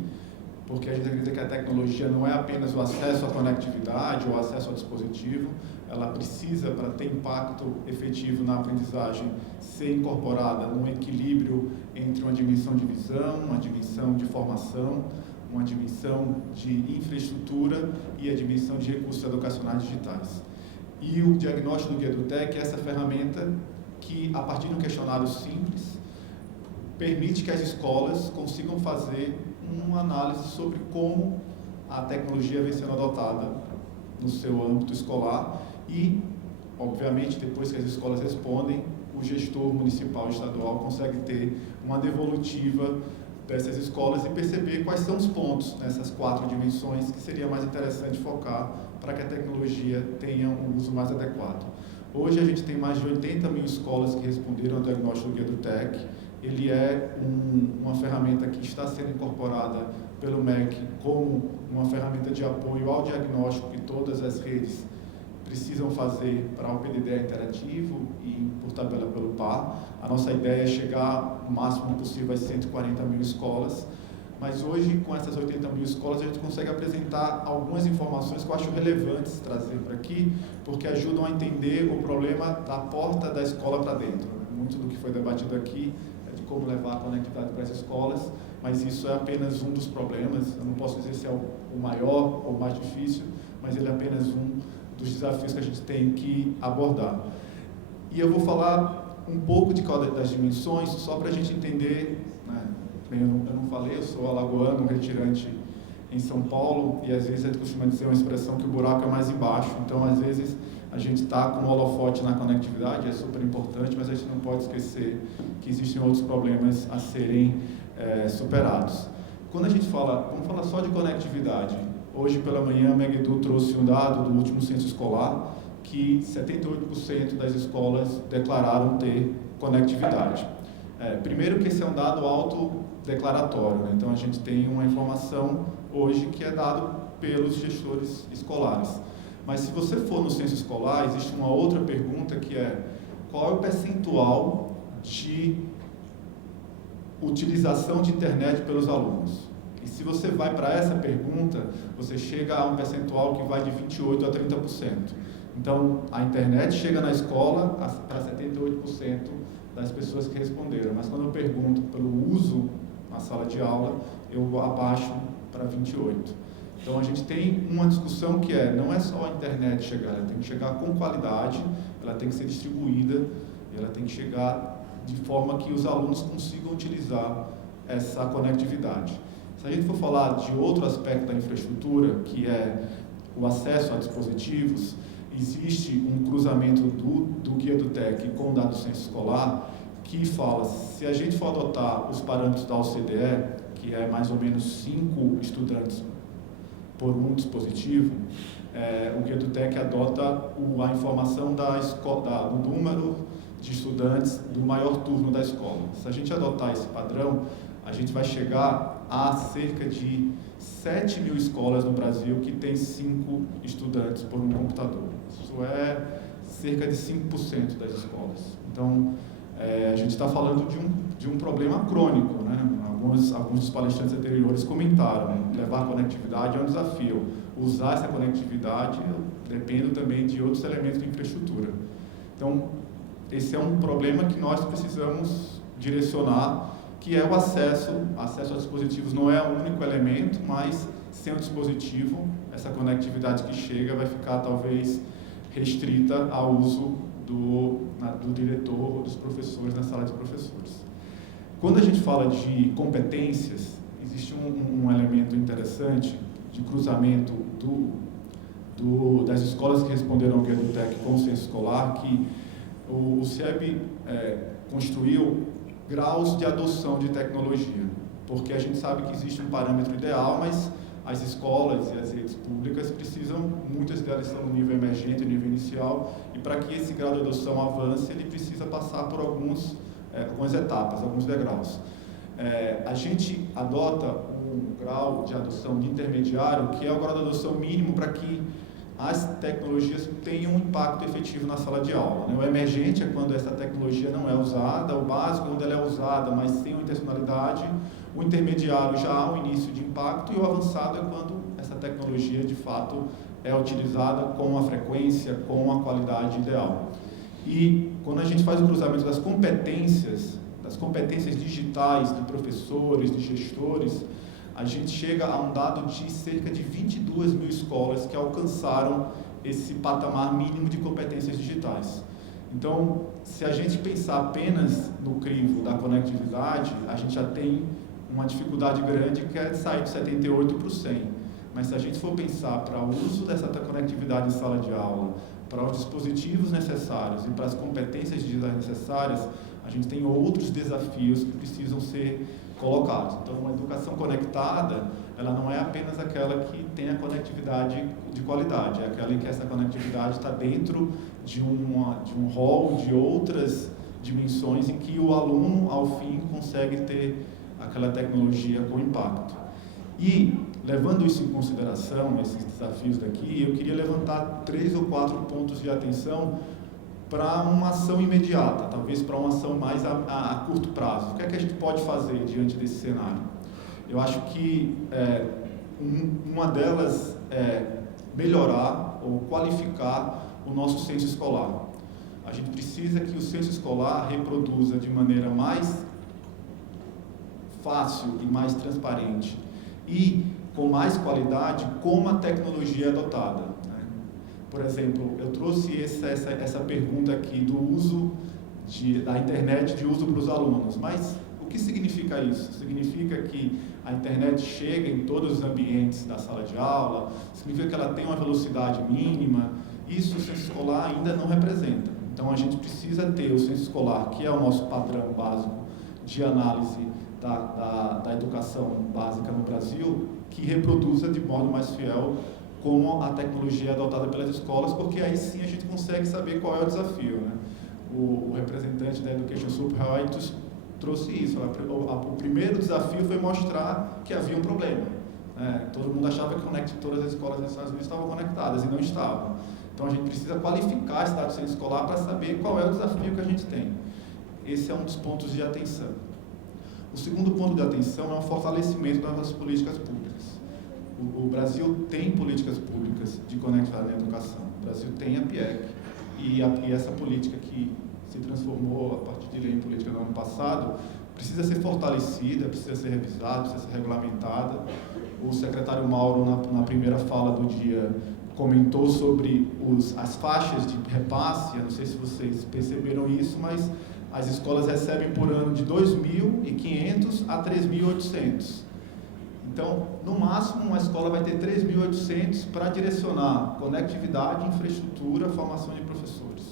porque a gente acredita que a tecnologia não é apenas o acesso à conectividade ou acesso ao dispositivo, ela precisa, para ter impacto efetivo na aprendizagem, ser incorporada num equilíbrio entre uma dimensão de visão, uma dimensão de formação, uma dimensão de infraestrutura e a dimensão de recursos educacionais digitais. E o diagnóstico do Guia do TEC é essa ferramenta que, a partir de um questionário simples, permite que as escolas consigam fazer uma análise sobre como a tecnologia vem sendo adotada no seu âmbito escolar e, obviamente, depois que as escolas respondem, o gestor municipal e estadual consegue ter uma devolutiva dessas escolas e perceber quais são os pontos nessas 4 dimensões que seria mais interessante focar para que a tecnologia tenha um uso mais adequado. Hoje a gente tem mais de 80 mil escolas que responderam ao diagnóstico do Guia do TEC. Ele é uma ferramenta que está sendo incorporada pelo MEC como uma ferramenta de apoio ao diagnóstico que todas as redes precisam fazer para o PDD interativo e por tabela pelo par. A nossa ideia é chegar o máximo possível às 140 mil escolas, mas hoje, com essas 80 mil escolas, a gente consegue apresentar algumas informações que eu acho relevantes trazer para aqui, porque ajudam a entender o problema da porta da escola para dentro. Muito do que foi debatido aqui é de como levar a conectividade para as escolas, mas isso é apenas um dos problemas. Eu não posso dizer se é o maior ou o mais difícil, mas ele é apenas um dos desafios que a gente tem que abordar. E eu vou falar um pouco de cada das dimensões, só para a gente entender, né? Eu não falei, eu sou alagoano, retirante em São Paulo, e às vezes a gente costuma dizer uma expressão que o buraco é mais embaixo. Então, às vezes, a gente está com o holofote na conectividade, é super importante, mas a gente não pode esquecer que existem outros problemas a serem superados. Quando a gente fala, vamos falar só de conectividade, Hoje pela manhã, a Megdu trouxe um dado do último censo escolar que 78% das escolas declararam ter conectividade. Primeiro que esse é um dado autodeclaratório, né? Então a gente tem uma informação hoje que é dado pelos gestores escolares. Mas se você for no censo escolar, existe uma outra pergunta que é: qual é o percentual de utilização de internet pelos alunos? E se você vai para essa pergunta, você chega a um percentual que vai de 28% a 30%. Então, a internet chega na escola para 78% das pessoas que responderam. Mas quando eu pergunto pelo uso na sala de aula, eu abaixo para 28%. Então, a gente tem uma discussão que não é só a internet chegar, ela tem que chegar com qualidade, ela tem que ser distribuída, e ela tem que chegar de forma que os alunos consigam utilizar essa conectividade. Se a gente for falar de outro aspecto da infraestrutura, que é o acesso a dispositivos, existe um cruzamento do Guia do TEC com o dado do censo escolar, que fala, se a gente for adotar os parâmetros da OCDE, que é mais ou menos 5 estudantes por um dispositivo, o Guia do TEC adota a informação do número de estudantes do maior turno da escola. Se a gente adotar esse padrão, a gente vai chegar a cerca de 7 mil escolas no Brasil que tem 5 estudantes por um computador. Isso é cerca de 5% das escolas. Então, a gente está falando de um problema crônico, né? Alguns dos palestrantes anteriores comentaram, né? Levar a conectividade é um desafio. Usar essa conectividade depende também de outros elementos de infraestrutura. Então, esse é um problema que nós precisamos direcionar, que é o acesso. Acesso a dispositivos não é o único elemento, mas sem o dispositivo, essa conectividade que chega vai ficar talvez restrita ao uso do diretor ou dos professores na sala de professores. Quando a gente fala de competências, existe um elemento interessante de cruzamento das escolas que responderam ao Guia do TEC com o censo escolar, que o CIEB construiu graus de adoção de tecnologia, porque a gente sabe que existe um parâmetro ideal, mas as escolas e as redes públicas precisam, muitas delas estão no nível emergente, no nível inicial, e para que esse grau de adoção avance, ele precisa passar por algumas etapas, alguns degraus. A gente adota um grau de adoção de intermediário, que é o grau de adoção mínimo para que as tecnologias tenham um impacto efetivo na sala de aula, né? O emergente é quando essa tecnologia não é usada, o básico é quando ela é usada, mas sem uma intencionalidade, o intermediário já há um início de impacto, e o avançado é quando essa tecnologia, de fato, é utilizada com uma frequência, com uma qualidade ideal. E quando a gente faz o cruzamento das competências digitais de professores, de gestores, a gente chega a um dado de cerca de 22 mil escolas que alcançaram esse patamar mínimo de competências digitais. Então, se a gente pensar apenas no crivo da conectividade, a gente já tem uma dificuldade grande, que é sair de 78 para o 100. Mas se a gente for pensar para o uso dessa conectividade em sala de aula, para os dispositivos necessários e para as competências digitais necessárias, a gente tem outros desafios que precisam ser colocados. Então, uma educação conectada, ela não é apenas aquela que tem a conectividade de qualidade, é aquela em que essa conectividade está dentro de um rol de outras dimensões em que o aluno, ao fim, consegue ter aquela tecnologia com impacto. E, levando isso em consideração, esses desafios daqui, eu queria levantar 3 ou 4 pontos de atenção para uma ação imediata, talvez para uma ação mais a curto prazo. O que é que a gente pode fazer diante desse cenário? Eu acho que uma delas é melhorar ou qualificar o nosso censo escolar. A gente precisa que o censo escolar reproduza de maneira mais fácil e mais transparente e com mais qualidade como a tecnologia é adotada. Por exemplo, eu trouxe essa pergunta aqui do uso da internet de uso para os alunos, mas o que significa isso? Significa que a internet chega em todos os ambientes da sala de aula? Significa que ela tem uma velocidade mínima? Isso o censo escolar ainda não representa. Então a gente precisa ter o censo escolar, que é o nosso padrão básico de análise da educação básica no Brasil que reproduza de modo mais fiel como a tecnologia é adotada pelas escolas, porque aí sim a gente consegue saber qual é o desafio, né? O representante da Education Superrights trouxe isso. O primeiro desafio foi mostrar que havia um problema. Todo mundo achava que todas as escolas nos Estados Unidos estavam conectadas e não estavam. Então a gente precisa qualificar esse dado centro escolar para saber qual é o desafio que a gente tem. Esse é um dos pontos de atenção. O segundo ponto de atenção é o fortalecimento das políticas públicas. O Brasil tem políticas públicas de conectividade na educação. O Brasil tem a PIEC e essa política que se transformou a partir de lei em política no ano passado precisa ser fortalecida, precisa ser revisada, precisa ser regulamentada. O secretário Mauro, na primeira fala do dia, comentou sobre as faixas de repasse. Eu não sei se vocês perceberam isso, mas as escolas recebem por ano de 2.500 a 3.800. Então, no máximo, uma escola vai ter 3.800 para direcionar conectividade, infraestrutura, formação de professores.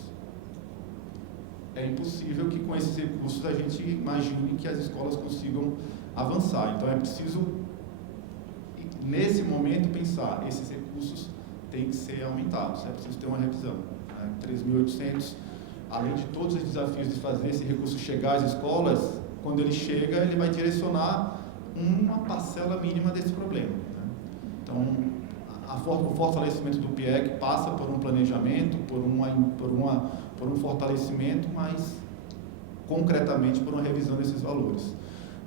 É impossível que com esses recursos a gente imagine que as escolas consigam avançar. Então, é preciso, nesse momento, pensar, esses recursos têm que ser aumentados, é preciso ter uma revisão. 3.800, além de todos os desafios de fazer esse recurso chegar às escolas, quando ele chega, ele vai direcionar uma parcela mínima desse problema. Então, o fortalecimento do PIEC passa por um planejamento, por um fortalecimento, mas concretamente por uma revisão desses valores.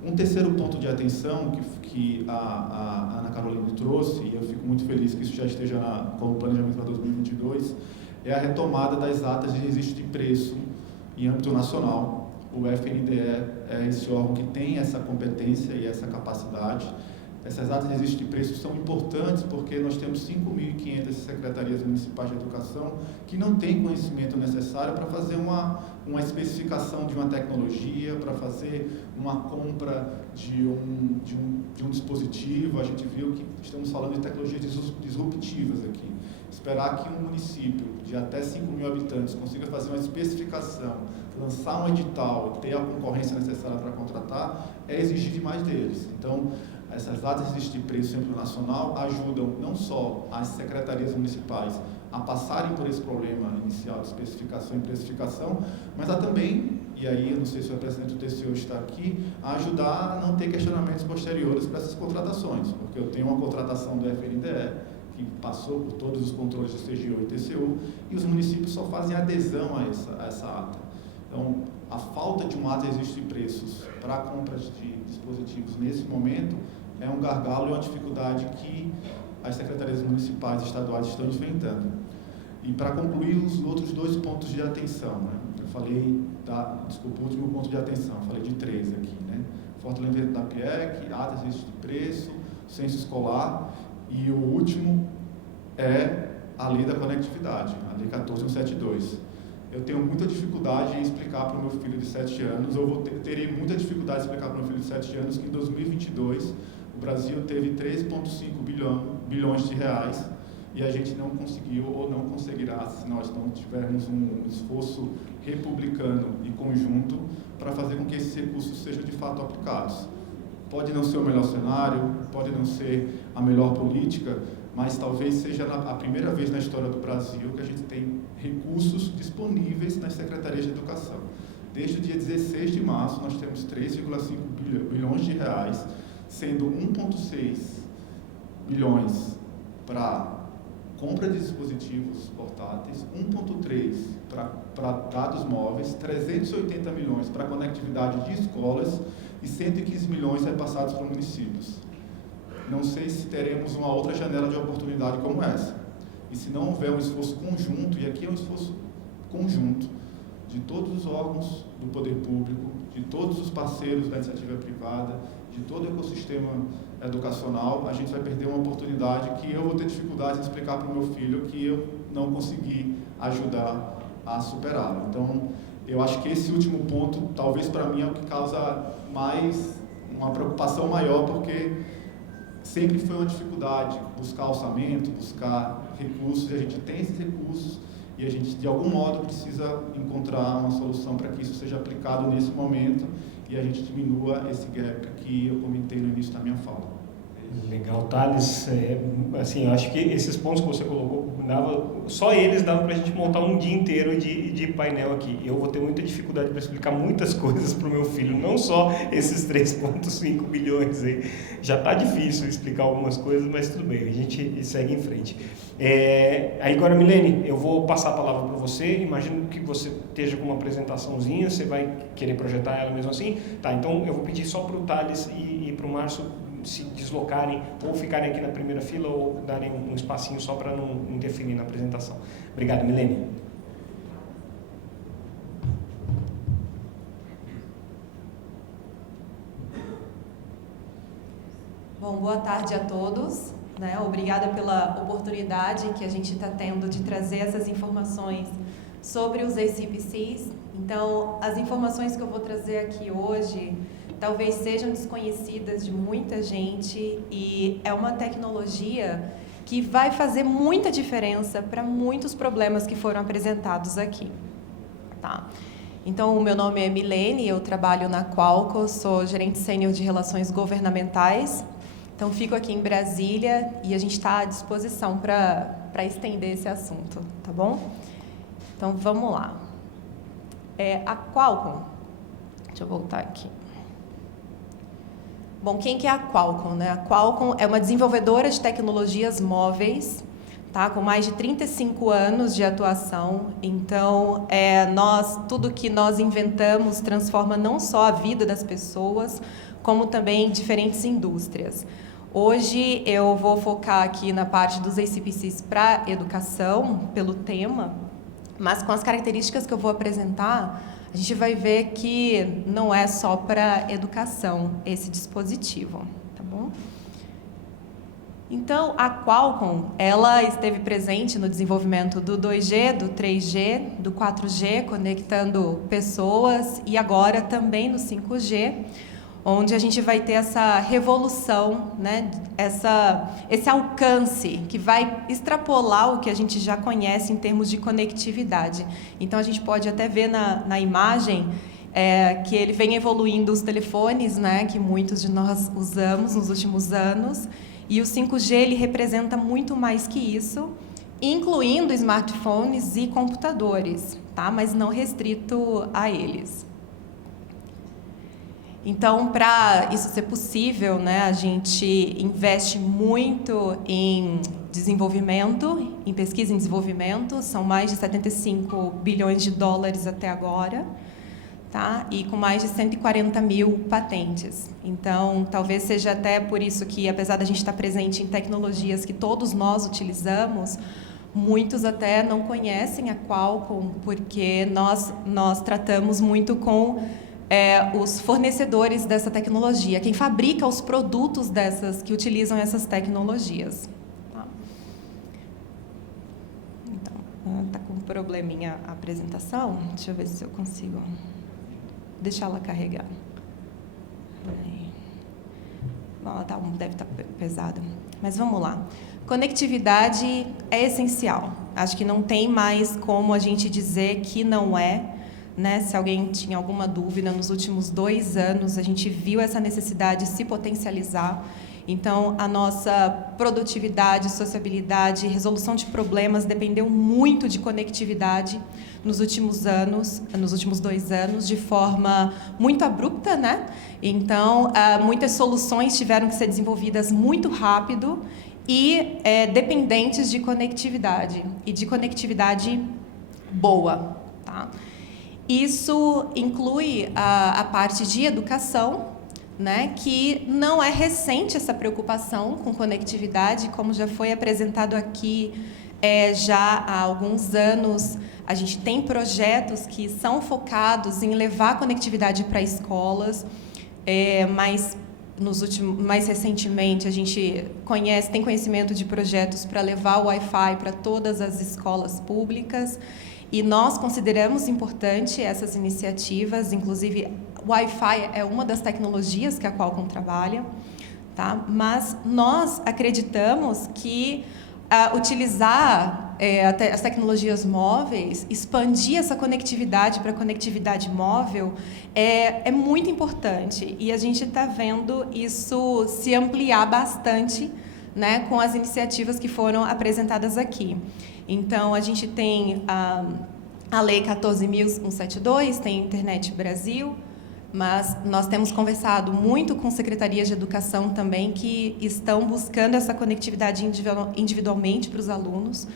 Um terceiro ponto de atenção que a Ana Carolina trouxe, e eu fico muito feliz que isso já esteja como planejamento para 2022, é a retomada das atas de registro de preço em âmbito nacional. O FNDE é esse órgão que tem essa competência e essa capacidade. Essas atas de registro de preços são importantes porque nós temos 5.500 secretarias municipais de educação que não têm conhecimento necessário para fazer uma especificação de uma tecnologia, para fazer uma compra de um dispositivo. A gente viu que estamos falando de tecnologias disruptivas aqui. Esperar que um município de até 5.000 habitantes consiga fazer uma especificação, lançar um edital, ter a concorrência necessária para contratar, é exigir demais deles. Então, essas datas de preço sempre nacional ajudam não só as secretarias municipais a passarem por esse problema inicial de especificação e precificação, mas a também, e aí eu não sei se o representante do TCU está aqui, a ajudar a não ter questionamentos posteriores para essas contratações, porque eu tenho uma contratação do FNDE, que passou por todos os controles do CGU e TCU, e os municípios só fazem adesão a essa ata. Então, a falta de um ato de registro de preços para compras de dispositivos nesse momento é um gargalo e uma dificuldade que as secretarias municipais e estaduais estão enfrentando. E para concluir, os outros dois pontos de atenção, né? Eu falei, o último ponto de atenção, eu falei de 3 aqui, né? Fortalecimento da PIEC, atas de registro de preço, censo escolar, e o último é a lei da conectividade, a lei 14172. Eu tenho muita dificuldade em explicar para o meu filho de 7 anos, terei muita dificuldade em explicar para o meu filho de 7 anos que em 2022 o Brasil teve 3,5 bilhões de reais e a gente não conseguiu ou não conseguirá, se nós não tivermos um esforço republicano e conjunto para fazer com que esses recursos sejam de fato aplicados. Pode não ser o melhor cenário, pode não ser a melhor política, mas talvez seja a primeira vez na história do Brasil que a gente tem recursos disponíveis nas secretarias de educação. Desde o dia 16 de março, nós temos 3,5 bilhões de reais, sendo 1,6 bilhões para compra de dispositivos portáteis, 1,3 para dados móveis, 380 milhões para conectividade de escolas e 115 milhões repassados para municípios. Não sei se teremos uma outra janela de oportunidade como essa. E se não houver um esforço conjunto, e aqui é um esforço conjunto, de todos os órgãos do poder público, de todos os parceiros da iniciativa privada, de todo o ecossistema educacional, a gente vai perder uma oportunidade que eu vou ter dificuldade em explicar para o meu filho que eu não consegui ajudar a superá-lo. Então, eu acho que esse último ponto, talvez para mim, é o que causa mais uma preocupação maior, porque sempre foi uma dificuldade buscar orçamento, buscar recursos, e a gente tem esses recursos e a gente, de algum modo, precisa encontrar uma solução para que isso seja aplicado nesse momento e a gente diminua esse gap que eu comentei no início da minha fala. Legal, Thales. Assim, eu acho que esses pontos que você colocou, só eles davam para a gente montar um dia inteiro de painel aqui. Eu vou ter muita dificuldade para explicar muitas coisas para o meu filho, não só esses 3,5 bilhões aí. Já está difícil explicar algumas coisas, mas tudo bem, a gente segue em frente. Aí agora, Milene, eu vou passar a palavra para você. Imagino que você esteja com uma apresentaçãozinha, você vai querer projetar ela mesmo assim? Tá, então eu vou pedir só para o Thales e para o Márcio se deslocarem ou ficarem aqui na primeira fila ou darem um espacinho só para não interferir na apresentação. Obrigado, Milene. Bom, boa tarde a todos. Obrigada pela oportunidade que a gente está tendo de trazer essas informações sobre os ACPCs. Então, as informações que eu vou trazer aqui hoje talvez sejam desconhecidas de muita gente e é uma tecnologia que vai fazer muita diferença para muitos problemas que foram apresentados aqui. Tá? Então, o meu nome é Milene, eu trabalho na Qualcomm, sou gerente sênior de relações governamentais. Então, fico aqui em Brasília e a gente está à disposição para estender esse assunto, tá bom? Então, vamos lá. A Qualcomm, deixa eu voltar aqui. Bom, quem que é a Qualcomm, né? A Qualcomm é uma desenvolvedora de tecnologias móveis, tá? Com mais de 35 anos de atuação. Então, tudo que nós inventamos transforma não só a vida das pessoas, como também diferentes indústrias. Hoje eu vou focar aqui na parte dos ACPCs para educação, pelo tema, mas com as características que eu vou apresentar, a gente vai ver que não é só para educação esse dispositivo, tá bom? Então, a Qualcomm, ela esteve presente no desenvolvimento do 2G, do 3G, do 4G, conectando pessoas, e agora também no 5G, onde a gente vai ter essa revolução, né? Esse alcance que vai extrapolar o que a gente já conhece em termos de conectividade. Então, a gente pode até ver na imagem que ele vem evoluindo os telefones, né? Que muitos de nós usamos nos últimos anos, e o 5G ele representa muito mais que isso, incluindo smartphones e computadores, tá? Mas não restrito a eles. Então, para isso ser possível, né, a gente investe muito em desenvolvimento, em pesquisa e desenvolvimento, são mais de 75 bilhões de dólares até agora, tá? E com mais de 140 mil patentes. Então, talvez seja até por isso que, apesar da gente estar presente em tecnologias que todos nós utilizamos, muitos até não conhecem a Qualcomm, porque nós tratamos muito com os fornecedores dessa tecnologia, quem fabrica os produtos que utilizam essas tecnologias. Tá? Então, está com um probleminha a apresentação. Deixa eu ver se eu consigo deixar ela carregar. Ela deve estar pesada. Mas vamos lá. Conectividade é essencial. Acho que não tem mais como a gente dizer que não é. Né? Se alguém tinha alguma dúvida, nos últimos 2 anos a gente viu essa necessidade se potencializar. Então, a nossa produtividade, sociabilidade, resolução de problemas dependeu muito de conectividade nos últimos 2 anos, de forma muito abrupta, né? Então, muitas soluções tiveram que ser desenvolvidas muito rápido e dependentes de conectividade, e de conectividade boa, tá? Isso inclui a parte de educação, né, que não é recente essa preocupação com conectividade, como já foi apresentado aqui já há alguns anos. A gente tem projetos que são focados em levar conectividade para escolas, mas mais recentemente a gente tem conhecimento de projetos para levar o Wi-Fi para todas as escolas públicas. E nós consideramos importante essas iniciativas, inclusive o Wi-Fi é uma das tecnologias que a Qualcomm trabalha, tá? Mas nós acreditamos que utilizar as tecnologias móveis, expandir essa conectividade para a conectividade móvel é muito importante. E a gente está vendo isso se ampliar bastante, né, com as iniciativas que foram apresentadas aqui. Então, a gente tem a Lei 14.172, tem Internet Brasil, mas nós temos conversado muito com secretarias de educação também que estão buscando essa conectividade individualmente para os alunos,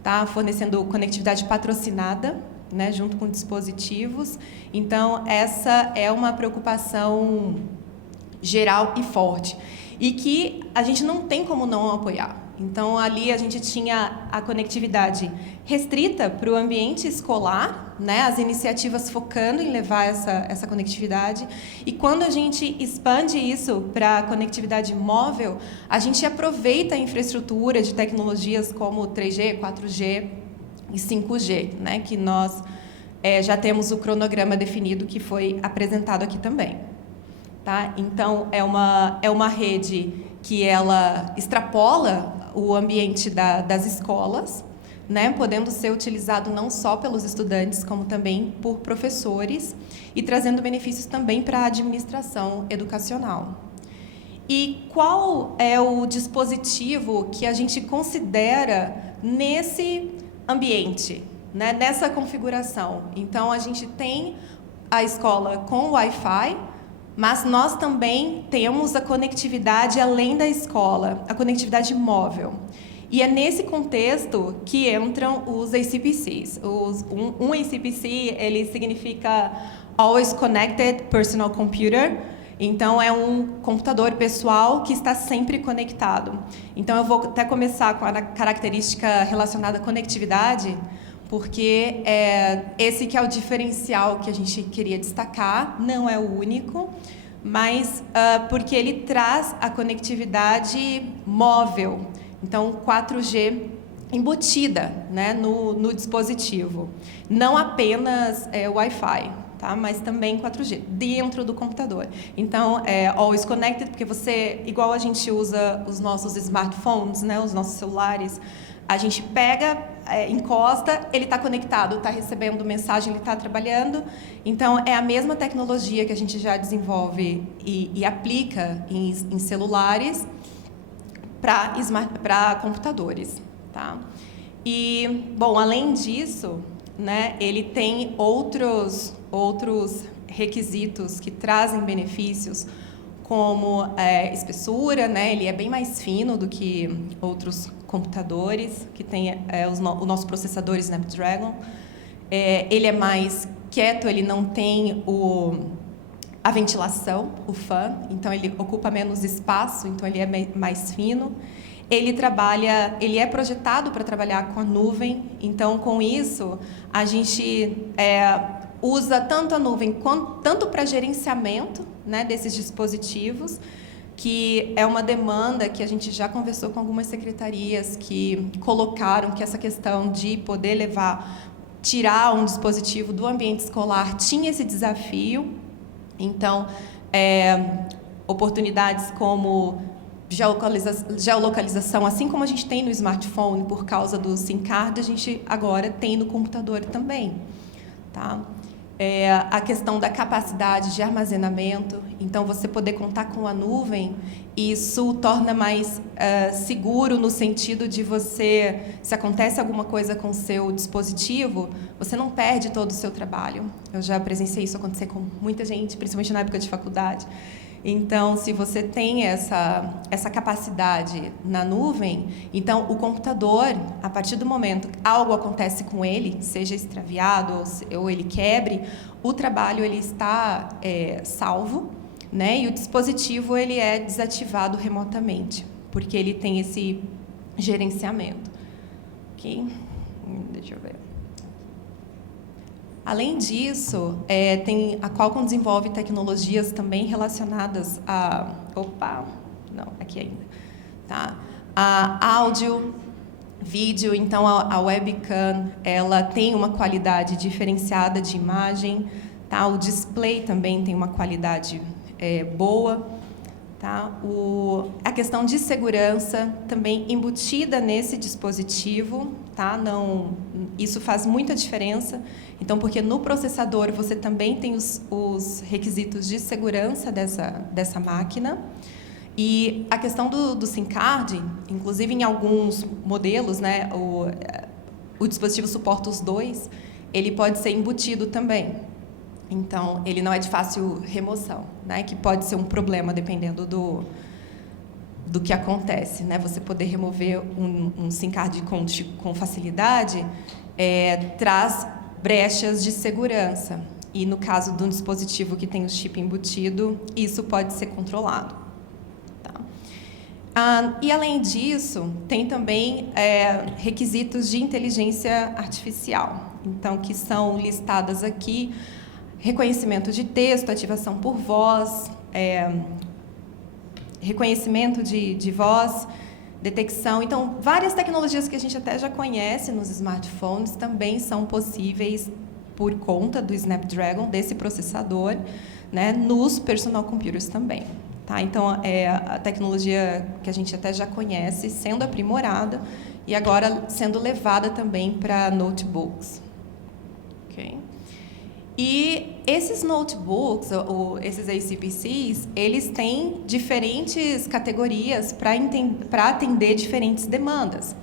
tá? Fornecendo conectividade patrocinada, né, junto com dispositivos. Então, essa é uma preocupação geral e forte, e que a gente não tem como não apoiar. Então, ali a gente tinha a conectividade restrita para o ambiente escolar, né? As iniciativas focando em levar essa conectividade. E quando a gente expande isso para a conectividade móvel, a gente aproveita a infraestrutura de tecnologias como 3G, 4G e 5G, né? Que nós já temos o cronograma definido, que foi apresentado aqui também. Tá? Então, é uma rede que ela extrapola o ambiente das escolas, né, podendo ser utilizado não só pelos estudantes, como também por professores, e trazendo benefícios também para a administração educacional. E qual é o dispositivo que a gente considera nesse ambiente, né, nessa configuração? Então, a gente tem a escola com Wi-Fi, mas nós também temos a conectividade além da escola, a conectividade móvel. E é nesse contexto que entram os ACPCs. Um ACPC, ele significa Always Connected Personal Computer. Então, é um computador pessoal que está sempre conectado. Então, eu vou até começar com a característica relacionada à conectividade, porque esse que é o diferencial que a gente queria destacar, não é o único, mas porque ele traz a conectividade móvel, então 4G embutida, né, no dispositivo, não apenas Wi-Fi, tá, mas também 4G, dentro do computador. Então, Always Connected, porque você, igual a gente usa os nossos smartphones, né, os nossos celulares, a gente pega, encosta, ele está conectado, está recebendo mensagem, ele está trabalhando. Então, é a mesma tecnologia que a gente já desenvolve e aplica em celulares para computadores. Tá? E, bom, além disso, né, ele tem outros requisitos que trazem benefícios, como espessura, né, ele é bem mais fino do que outros computadores, que tem o nosso processador Snapdragon. Ele é mais quieto, ele não tem a ventilação, o fan, então ele ocupa menos espaço, então ele é mais fino. Ele é projetado para trabalhar com a nuvem, então com isso a gente usa tanto a nuvem tanto para gerenciamento, né, desses dispositivos, que é uma demanda que a gente já conversou com algumas secretarias que colocaram que essa questão de poder tirar um dispositivo do ambiente escolar tinha esse desafio. Então, oportunidades como geolocalização, assim como a gente tem no smartphone por causa do SIM card, a gente agora tem no computador também. Tá? A questão da capacidade de armazenamento, então você poder contar com a nuvem, isso torna mais seguro no sentido de você, se acontece alguma coisa com o seu dispositivo, você não perde todo o seu trabalho. Eu já presenciei isso acontecer com muita gente, principalmente na época de faculdade. Então, se você tem essa capacidade na nuvem, então o computador, a partir do momento que algo acontece com ele, seja extraviado ou ele quebre, o trabalho ele está salvo, né? E o dispositivo ele é desativado remotamente, porque ele tem esse gerenciamento. Ok? Deixa eu ver. Além disso, a Qualcomm desenvolve tecnologias também relacionadas a... Opa! Não, aqui ainda. Tá? A áudio, vídeo, então a webcam, ela tem uma qualidade diferenciada de imagem. Tá? O display também tem uma qualidade boa. Tá? A questão de segurança também embutida nesse dispositivo, tá? Isso faz muita diferença. Então, porque no processador você também tem os requisitos de segurança dessa máquina. E a questão do SIM card, inclusive em alguns modelos, né, o dispositivo suporta os dois, ele pode ser embutido também. Então, ele não é de fácil remoção, né, que pode ser um problema dependendo do que acontece. Né? Você poder remover um SIM card com facilidade traz brechas de segurança. E, no caso de um dispositivo que tem o chip embutido, isso pode ser controlado. E, além disso, tem também requisitos de inteligência artificial, então, que são listadas aqui: reconhecimento de texto, ativação por voz, reconhecimento de voz, detecção. Então, várias tecnologias que a gente até já conhece nos smartphones também são possíveis por conta do Snapdragon, desse processador, né, nos personal computers também. Tá? Então, a tecnologia que a gente até já conhece sendo aprimorada e agora sendo levada também para notebooks. Okay? E esses notebooks, esses ACPCs, eles têm diferentes categorias para atender diferentes demandas.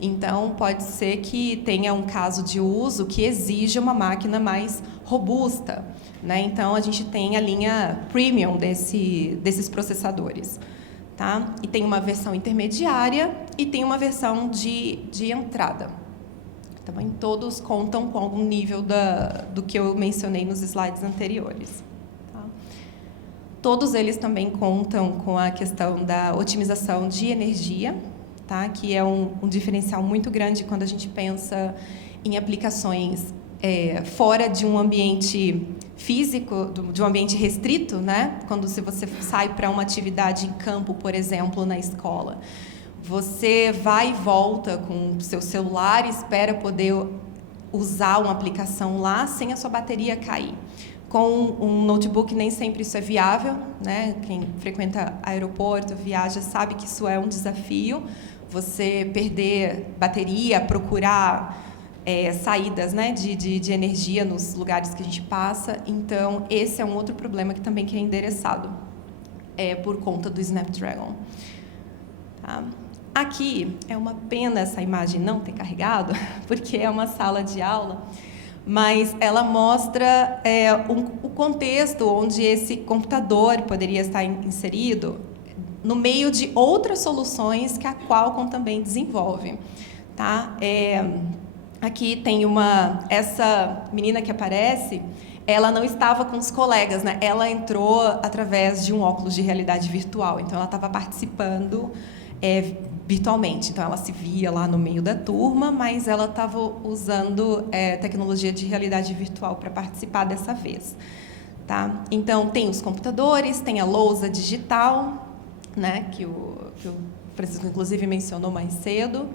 Então, pode ser que tenha um caso de uso que exija uma máquina mais robusta, né? Então, a gente tem a linha premium desses processadores. Tá? E tem uma versão intermediária e tem uma versão de entrada. Também todos contam com algum nível do que eu mencionei nos slides anteriores. Tá? Todos eles também contam com a questão da otimização de energia, tá? Que é um diferencial muito grande quando a gente pensa em aplicações fora de um ambiente físico, de um ambiente restrito, né? Se você sai para uma atividade em campo, por exemplo, na escola. Você vai e volta com o seu celular e espera poder usar uma aplicação lá sem a sua bateria cair. Com um notebook nem sempre isso é viável, né? Quem frequenta aeroporto, viaja, sabe que isso é um desafio. Você perder bateria, procurar saídas, né, de energia nos lugares que a gente passa. Então, esse é um outro problema que também é endereçado por conta do Snapdragon. Tá? Aqui é uma pena essa imagem não ter carregado, porque é uma sala de aula, mas ela mostra o contexto onde esse computador poderia estar inserido no meio de outras soluções que a Qualcomm também desenvolve. Tá? Aqui tem essa menina que aparece, ela não estava com os colegas, né? Ela entrou através de um óculos de realidade virtual, então ela estava participando virtualmente. Então, ela se via lá no meio da turma, mas ela estava usando tecnologia de realidade virtual para participar dessa vez. Tá? Então, tem os computadores, tem a lousa digital, né, que o Francisco, inclusive, mencionou mais cedo.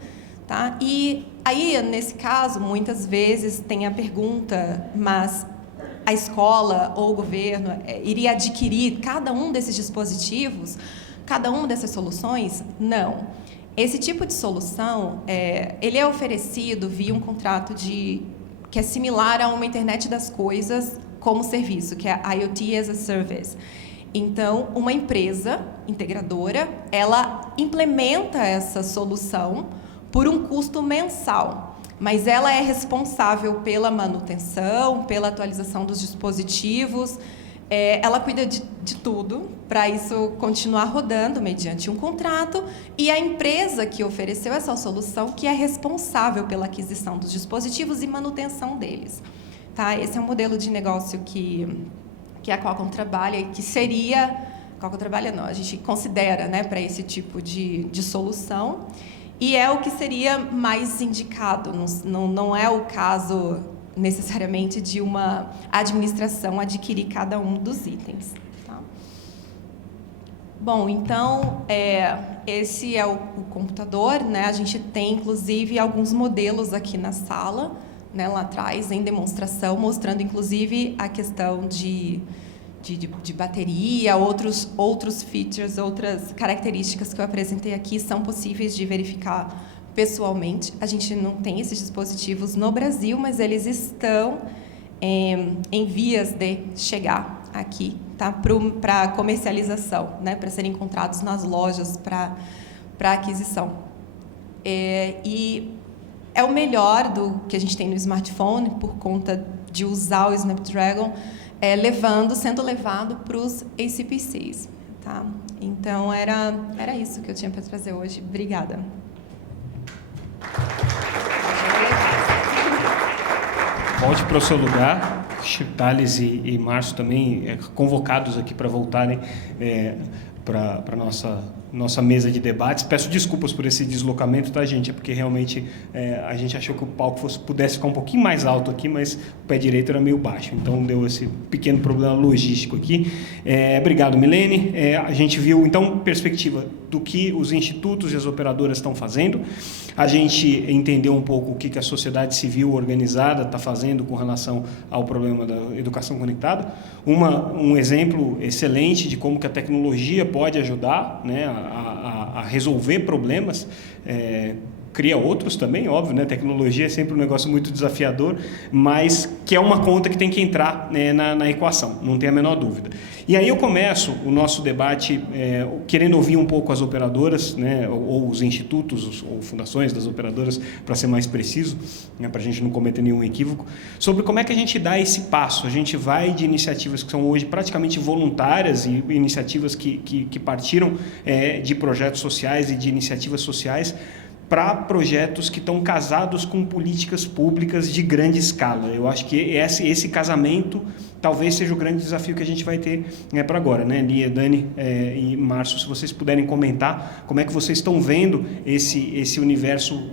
Tá? E aí, nesse caso, muitas vezes tem a pergunta, mas a escola ou o governo iria adquirir cada um desses dispositivos, cada uma dessas soluções? Não. Esse tipo de solução, ele é oferecido via um contrato que é similar a uma internet das coisas como serviço, que é a IoT as a Service. Então, uma empresa integradora, ela implementa essa solução por um custo mensal, mas ela é responsável pela manutenção, pela atualização dos dispositivos, ela cuida de tudo para isso continuar rodando mediante um contrato, e a empresa que ofereceu essa solução que é responsável pela aquisição dos dispositivos e manutenção deles. Tá? Esse é um modelo de negócio que a Qualcomm trabalha e que seria... Qualcomm trabalha não, a gente considera, né, para esse tipo de solução, e é o que seria mais indicado, não é o caso necessariamente de uma administração adquirir cada um dos itens. Tá? Bom, então, esse é o computador, né? A gente tem, inclusive, alguns modelos aqui na sala, né, lá atrás, em demonstração, mostrando, inclusive, a questão de de bateria, outros features, outras características que eu apresentei aqui são possíveis de verificar pessoalmente. A gente não tem esses dispositivos no Brasil, mas eles estão em vias de chegar aqui, tá? Para comercialização, né? Para serem encontrados nas lojas para aquisição. E é o melhor do que a gente tem no smartphone por conta de usar o Snapdragon, sendo levado para os ACPCs, tá? Então era isso que eu tinha para trazer hoje. Obrigada. Volte para o seu lugar. Thales e Márcio também convocados aqui para voltarem para a nossa mesa de debates. Peço desculpas por esse deslocamento, tá, gente? É porque realmente a gente achou que o palco pudesse ficar um pouquinho mais alto aqui, mas o pé direito era meio baixo. Então, deu esse pequeno problema logístico aqui. Obrigado, Milene. A gente viu, então, perspectiva do que os institutos e as operadoras estão fazendo. A gente entendeu um pouco o que a sociedade civil organizada está fazendo com relação ao problema da educação conectada. Um exemplo excelente de como que a tecnologia pode ajudar, né, a resolver problemas, cria outros também, óbvio, né? Tecnologia é sempre um negócio muito desafiador, mas que é uma conta que tem que entrar, né, na equação, não tem a menor dúvida. E aí eu começo o nosso debate querendo ouvir um pouco as operadoras, né, ou os institutos ou fundações das operadoras, para ser mais preciso, né, para a gente não cometer nenhum equívoco, sobre como é que a gente dá esse passo. A gente vai de iniciativas que são hoje praticamente voluntárias e iniciativas que partiram de projetos sociais e de iniciativas sociais para projetos que estão casados com políticas públicas de grande escala. Eu acho que esse casamento talvez seja o grande desafio que a gente vai ter para agora, né? Lia, Dani e Márcio, se vocês puderem comentar como é que vocês estão vendo esse universo,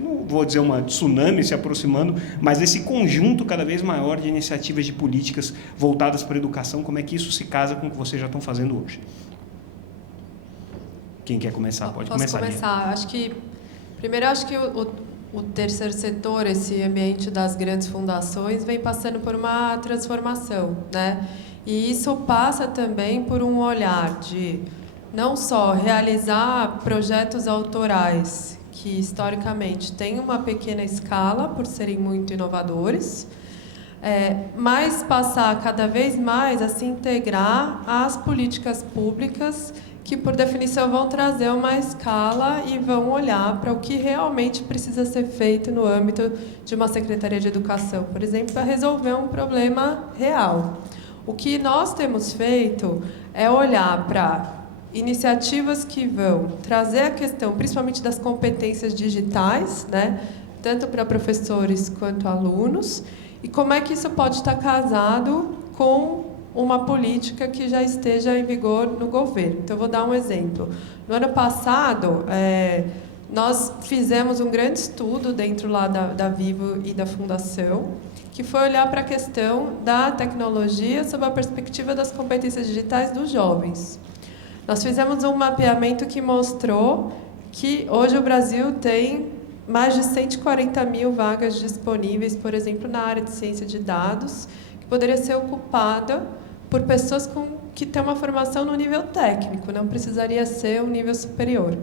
não vou dizer uma tsunami se aproximando, mas esse conjunto cada vez maior de iniciativas de políticas voltadas para a educação, como é que isso se casa com o que vocês já estão fazendo hoje? Quem quer começar? Pode começar. Posso começar. Primeiro, acho que o terceiro setor, esse ambiente das grandes fundações, vem passando por uma transformação, né? E isso passa também por um olhar de não só realizar projetos autorais, que historicamente têm uma pequena escala, por serem muito inovadores, mas passar cada vez mais a se integrar às políticas públicas que, por definição, vão trazer uma escala e vão olhar para o que realmente precisa ser feito no âmbito de uma Secretaria de Educação, por exemplo, para resolver um problema real. O que nós temos feito é olhar para iniciativas que vão trazer a questão, principalmente das competências digitais, né, tanto para professores quanto alunos, e como é que isso pode estar casado com uma política que já esteja em vigor no governo. Então, eu vou dar um exemplo. No ano passado, nós fizemos um grande estudo dentro lá da Vivo e da Fundação, que foi olhar para a questão da tecnologia sob a perspectiva das competências digitais dos jovens. Nós fizemos um mapeamento que mostrou que hoje o Brasil tem mais de 140 mil vagas disponíveis, por exemplo, na área de ciência de dados, que poderia ser ocupada por pessoas que têm uma formação no nível técnico, não precisaria ser um nível superior.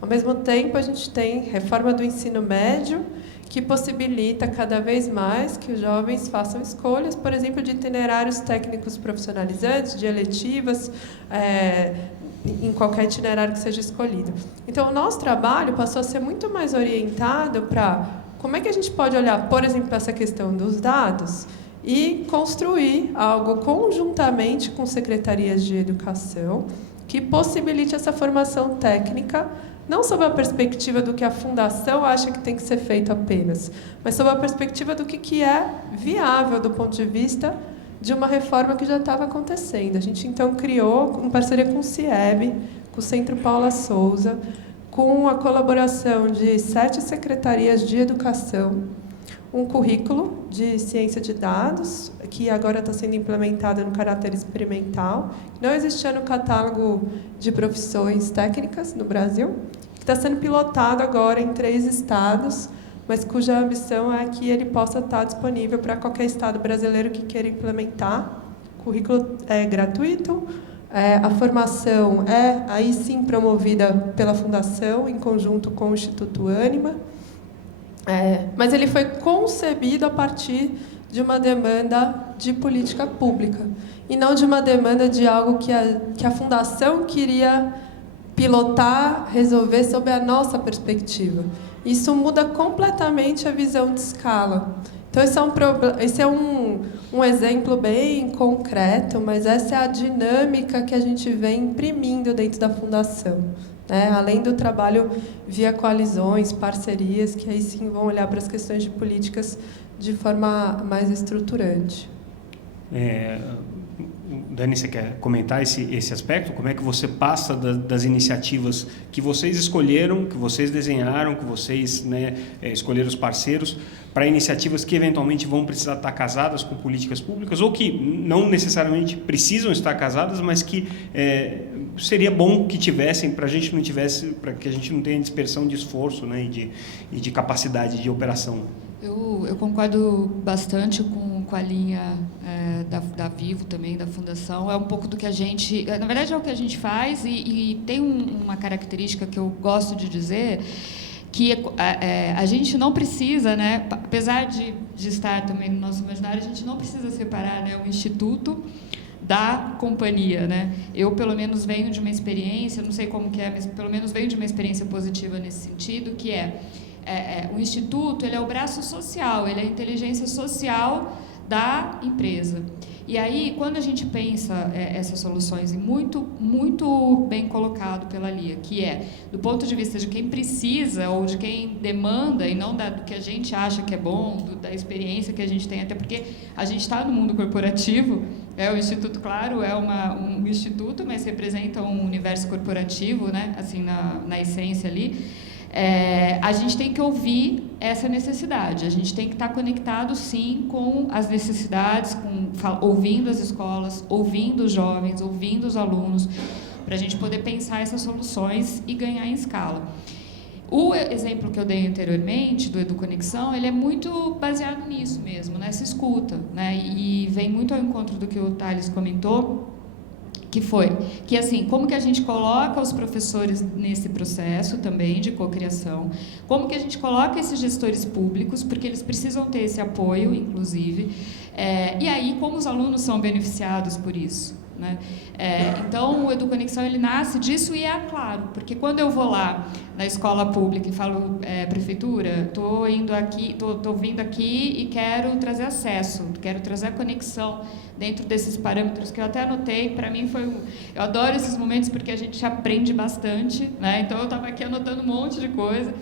Ao mesmo tempo, a gente tem reforma do ensino médio, que possibilita cada vez mais que os jovens façam escolhas, por exemplo, de itinerários técnicos profissionalizantes, de eletivas, em qualquer itinerário que seja escolhido. Então, o nosso trabalho passou a ser muito mais orientado para como é que a gente pode olhar, por exemplo, para essa questão dos dados e construir algo conjuntamente com secretarias de educação que possibilite essa formação técnica, não sob a perspectiva do que a Fundação acha que tem que ser feito apenas, mas sob a perspectiva do que é viável do ponto de vista de uma reforma que já estava acontecendo. A gente, então, criou, em parceria com o CIEB, com o Centro Paula Souza, com a colaboração de 7 secretarias de educação, um currículo de ciência de dados, que agora está sendo implementado no caráter experimental, não existia no catálogo de profissões técnicas no Brasil, que está sendo pilotado agora em 3 estados, mas cuja ambição é que ele possa estar disponível para qualquer estado brasileiro que queira implementar, currículo é gratuito, a formação é, aí sim, promovida pela Fundação, em conjunto com o Instituto Ânima, mas ele foi concebido a partir de uma demanda de política pública, e não de uma demanda de algo que a Fundação queria pilotar, resolver sob a nossa perspectiva. Isso muda completamente a visão de escala. Então, esse é um exemplo bem concreto, mas essa é a dinâmica que a gente vem imprimindo dentro da Fundação, né? Além do trabalho via coalizões, parcerias, que aí sim vão olhar para as questões de políticas de forma mais estruturante. Dani, você quer comentar esse aspecto? Como é que você passa das iniciativas que vocês escolheram, que vocês desenharam, que vocês, né, escolheram os parceiros, para iniciativas que eventualmente vão precisar estar casadas com políticas públicas, ou que não necessariamente precisam estar casadas, mas que seria bom que tivessem, para que a gente não tenha dispersão de esforço, né, e de capacidade de operação? Eu concordo bastante com a linha da Vivo também, da Fundação. É um pouco do que a gente... Na verdade, é o que a gente faz, e tem uma característica que eu gosto de dizer, que a gente não precisa, né, apesar de estar também no nosso imaginário, a gente não precisa separar, né, o Instituto da companhia, né? Eu, pelo menos, venho de uma experiência, não sei como que é, mas pelo menos venho de uma experiência positiva nesse sentido, que o Instituto, ele é o braço social, ele é a inteligência social da empresa. E aí, quando a gente pensa essas soluções, e muito, muito bem colocado pela Lia, que do ponto de vista de quem precisa ou de quem demanda, e não do que a gente acha que é bom, da experiência que a gente tem, até porque a gente está no mundo corporativo, o Instituto, claro, é um instituto, mas representa um universo corporativo, né, assim, na essência ali. A gente tem que ouvir essa necessidade, a gente tem que estar conectado, sim, com as necessidades, ouvindo as escolas, ouvindo os jovens, ouvindo os alunos, para a gente poder pensar essas soluções e ganhar em escala. O exemplo que eu dei anteriormente, do EduConexão, ele é muito baseado nisso mesmo, nessa escuta, né? E vem muito ao encontro do que o Thales comentou, que assim, como que a gente coloca os professores nesse processo também de cocriação, como que a gente coloca esses gestores públicos, porque eles precisam ter esse apoio, inclusive, e aí como os alunos são beneficiados por isso, né? Então, o EduConexão, ele nasce disso, e claro, porque quando eu vou lá na escola pública e falo, prefeitura, estou vindo aqui e quero trazer acesso, quero trazer a conexão dentro desses parâmetros que eu até anotei. Para mim eu adoro esses momentos porque a gente aprende bastante, né? Então eu estava aqui anotando um monte de coisa,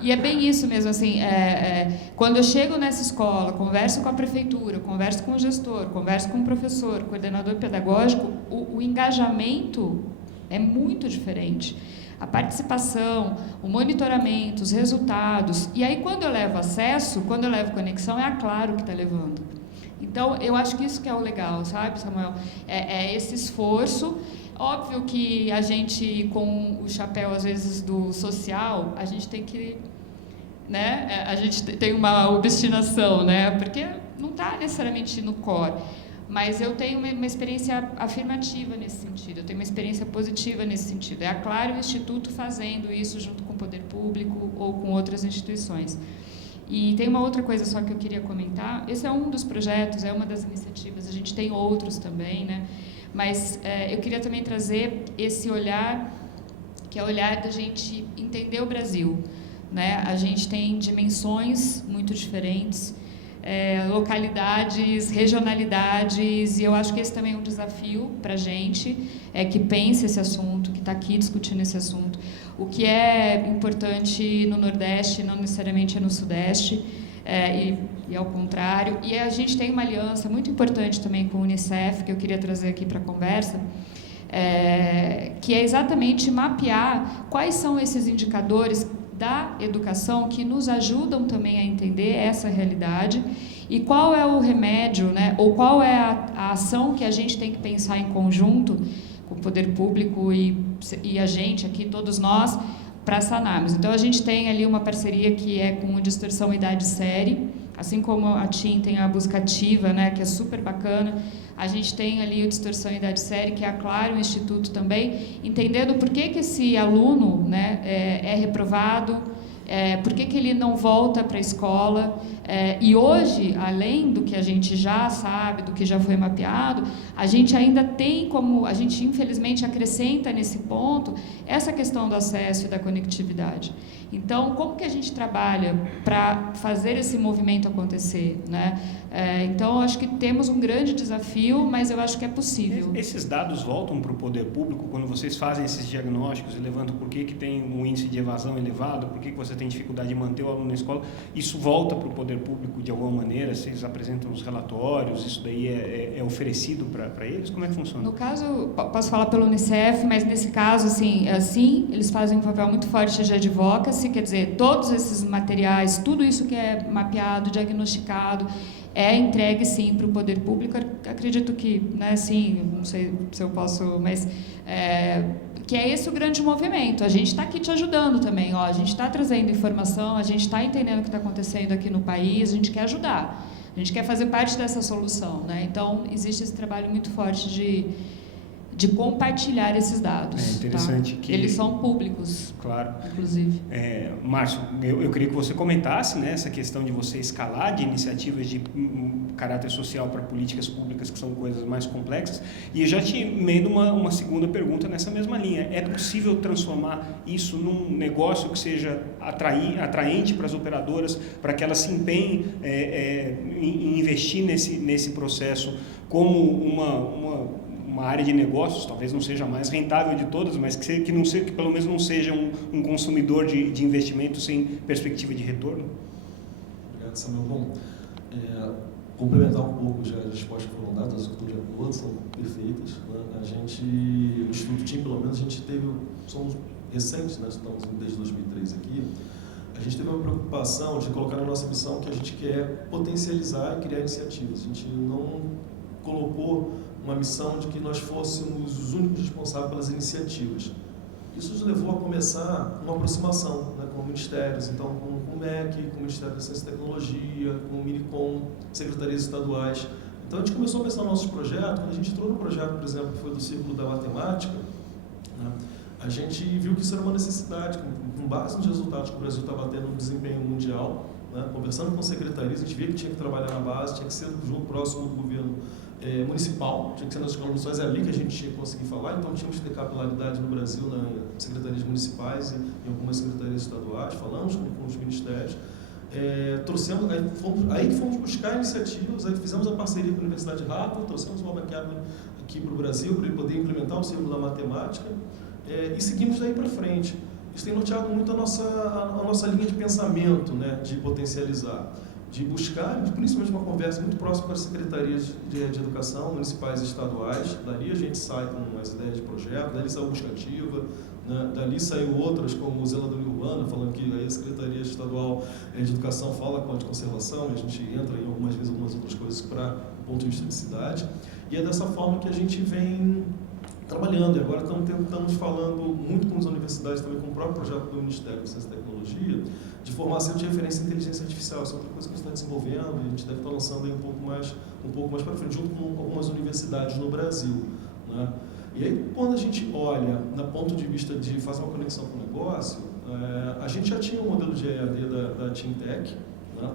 e é bem isso mesmo, assim, quando eu chego nessa escola, converso com a prefeitura, converso com o gestor, converso com o professor, coordenador pedagógico, o engajamento é muito diferente. A participação, o monitoramento, os resultados, e aí quando eu levo acesso, quando eu levo conexão, é a Claro que está levando. Então, eu acho que isso que é o legal, sabe, Samuel? Esse esforço. Óbvio que a gente, com o chapéu, às vezes, do social, a gente tem que... né? A gente tem uma obstinação, né? Porque não está necessariamente no core. Mas eu tenho uma experiência afirmativa nesse sentido, eu tenho uma experiência positiva nesse sentido. É a Claro e o Instituto fazendo isso junto com o poder público ou com outras instituições. E tem uma outra coisa só que eu queria comentar. Esse é um dos projetos, é uma das iniciativas, a gente tem outros também, né? Mas eu queria também trazer esse olhar, que é o olhar da gente entender o Brasil, né? A gente tem dimensões muito diferentes, localidades, regionalidades, e eu acho que esse também é um desafio para a gente, que pense esse assunto, que está aqui discutindo esse assunto. O que é importante no Nordeste não necessariamente é no Sudeste, e ao contrário. E a gente tem uma aliança muito importante também com o Unicef, que eu queria trazer aqui para a conversa, que é exatamente mapear quais são esses indicadores da educação que nos ajudam também a entender essa realidade, e qual é o remédio, né, ou qual é a ação que a gente tem que pensar em conjunto com o poder público e a gente aqui, todos nós, para sanarmos. Então, a gente tem ali uma parceria que é com o Distorção Idade Série. assim como a TIM tem a busca ativa, né, que é super bacana, a gente tem ali o Distorção em Idade Série, que é a Claro, o Instituto também, entendendo por que esse aluno, né, é reprovado, por que ele não volta para a escola. E hoje, além do que a gente já sabe, do que já foi mapeado, a gente ainda tem como, a gente infelizmente acrescenta nesse ponto, essa questão do acesso e da conectividade. Então, como que a gente trabalha para fazer esse movimento acontecer, né? Então, acho que temos um grande desafio, mas eu acho que é possível. Esses dados voltam para o poder público quando vocês fazem esses diagnósticos e levantam por que tem um índice de evasão elevado, por que você tem dificuldade de manter o aluno na escola, isso volta para o poder público de alguma maneira? Vocês apresentam os relatórios, isso daí é oferecido para eles? Como é que funciona? No caso, posso falar pelo Unicef, mas nesse caso, assim, eles fazem um papel muito forte de advocacy, quer dizer, todos esses materiais, tudo isso que é mapeado, diagnosticado, é entregue, sim, para o poder público. Acredito que, né, sim, não sei se eu posso, mas que é esse o grande movimento. A gente está aqui te ajudando também, a gente está trazendo informação, a gente está entendendo o que está acontecendo aqui no país, a gente quer ajudar, a gente quer fazer parte dessa solução, né? Então, existe esse trabalho muito forte de compartilhar esses dados. É interessante, tá? que eles são públicos, claro, inclusive. Márcio, eu queria que você comentasse, né, essa questão de você escalar de iniciativas de caráter social para políticas públicas, que são coisas mais complexas, e eu já te emendo uma segunda pergunta nessa mesma linha. É possível transformar isso num negócio que seja atraente para as operadoras, para que elas se empenhem em investir nesse processo como uma área de negócios, talvez não seja a mais rentável de todas, mas que pelo menos não seja um consumidor de investimento sem perspectiva de retorno? Obrigado, Samuel. Bom, complementar um pouco já as respostas que foram dadas, que de acordo, são perfeitas. Né? O Instituto TIM, pelo menos, somos recentes, né? Estamos desde 2003 aqui, a gente teve uma preocupação de colocar na nossa missão que a gente quer potencializar e criar iniciativas. A gente não colocou uma missão de que nós fôssemos os únicos responsáveis pelas iniciativas. Isso nos levou a começar uma aproximação, né, com ministérios, então com o MEC, com o Ministério da Ciência e Tecnologia, com o Minicom, secretarias estaduais. Então a gente começou a pensar nossos projetos. Quando a gente entrou no projeto, por exemplo, que foi do Círculo da Matemática, né, a gente viu que isso era uma necessidade, com base nos resultados que o Brasil estava tendo no desempenho mundial, né, conversando com secretarias, a gente via que tinha que trabalhar na base, tinha que ser junto próximo do governo municipal, tinha que ser nas escolas municipais, é ali que a gente tinha que conseguir falar, então tínhamos que ter capilaridade no Brasil, nas secretarias municipais e em algumas secretarias estaduais, falamos com os ministérios, aí fomos buscar iniciativas, aí fizemos a parceria com a Universidade de Harvard, trouxemos o Robert Kaplan aqui para o Brasil, para ele poder implementar o Círculo da Matemática, e seguimos daí para frente. Isso tem norteado muito a nossa linha de pensamento, né, de potencializar, de buscar, principalmente uma conversa muito próxima com as secretarias de educação municipais e estaduais. Dali a gente sai com as ideias de projeto, dali saiu a busca ativa, né? Dali saiu outras, como o Zeladoria Urbana, falando que aí a Secretaria Estadual de Educação fala com a de conservação, e a gente entra em algumas outras coisas para o ponto de vista de cidade. E é dessa forma que a gente vem trabalhando. E agora estamos falando muito com as universidades, também com o próprio projeto do Ministério da Ciência e Tecnologia, de formar centro de referência em inteligência artificial. Isso é outra coisa que a gente está desenvolvendo e a gente deve estar lançando aí um pouco mais para frente, junto com algumas universidades no Brasil, né? E aí, quando a gente olha, na ponto de vista de fazer uma conexão com o negócio, a gente já tinha um modelo de EAD da TeamTech, né?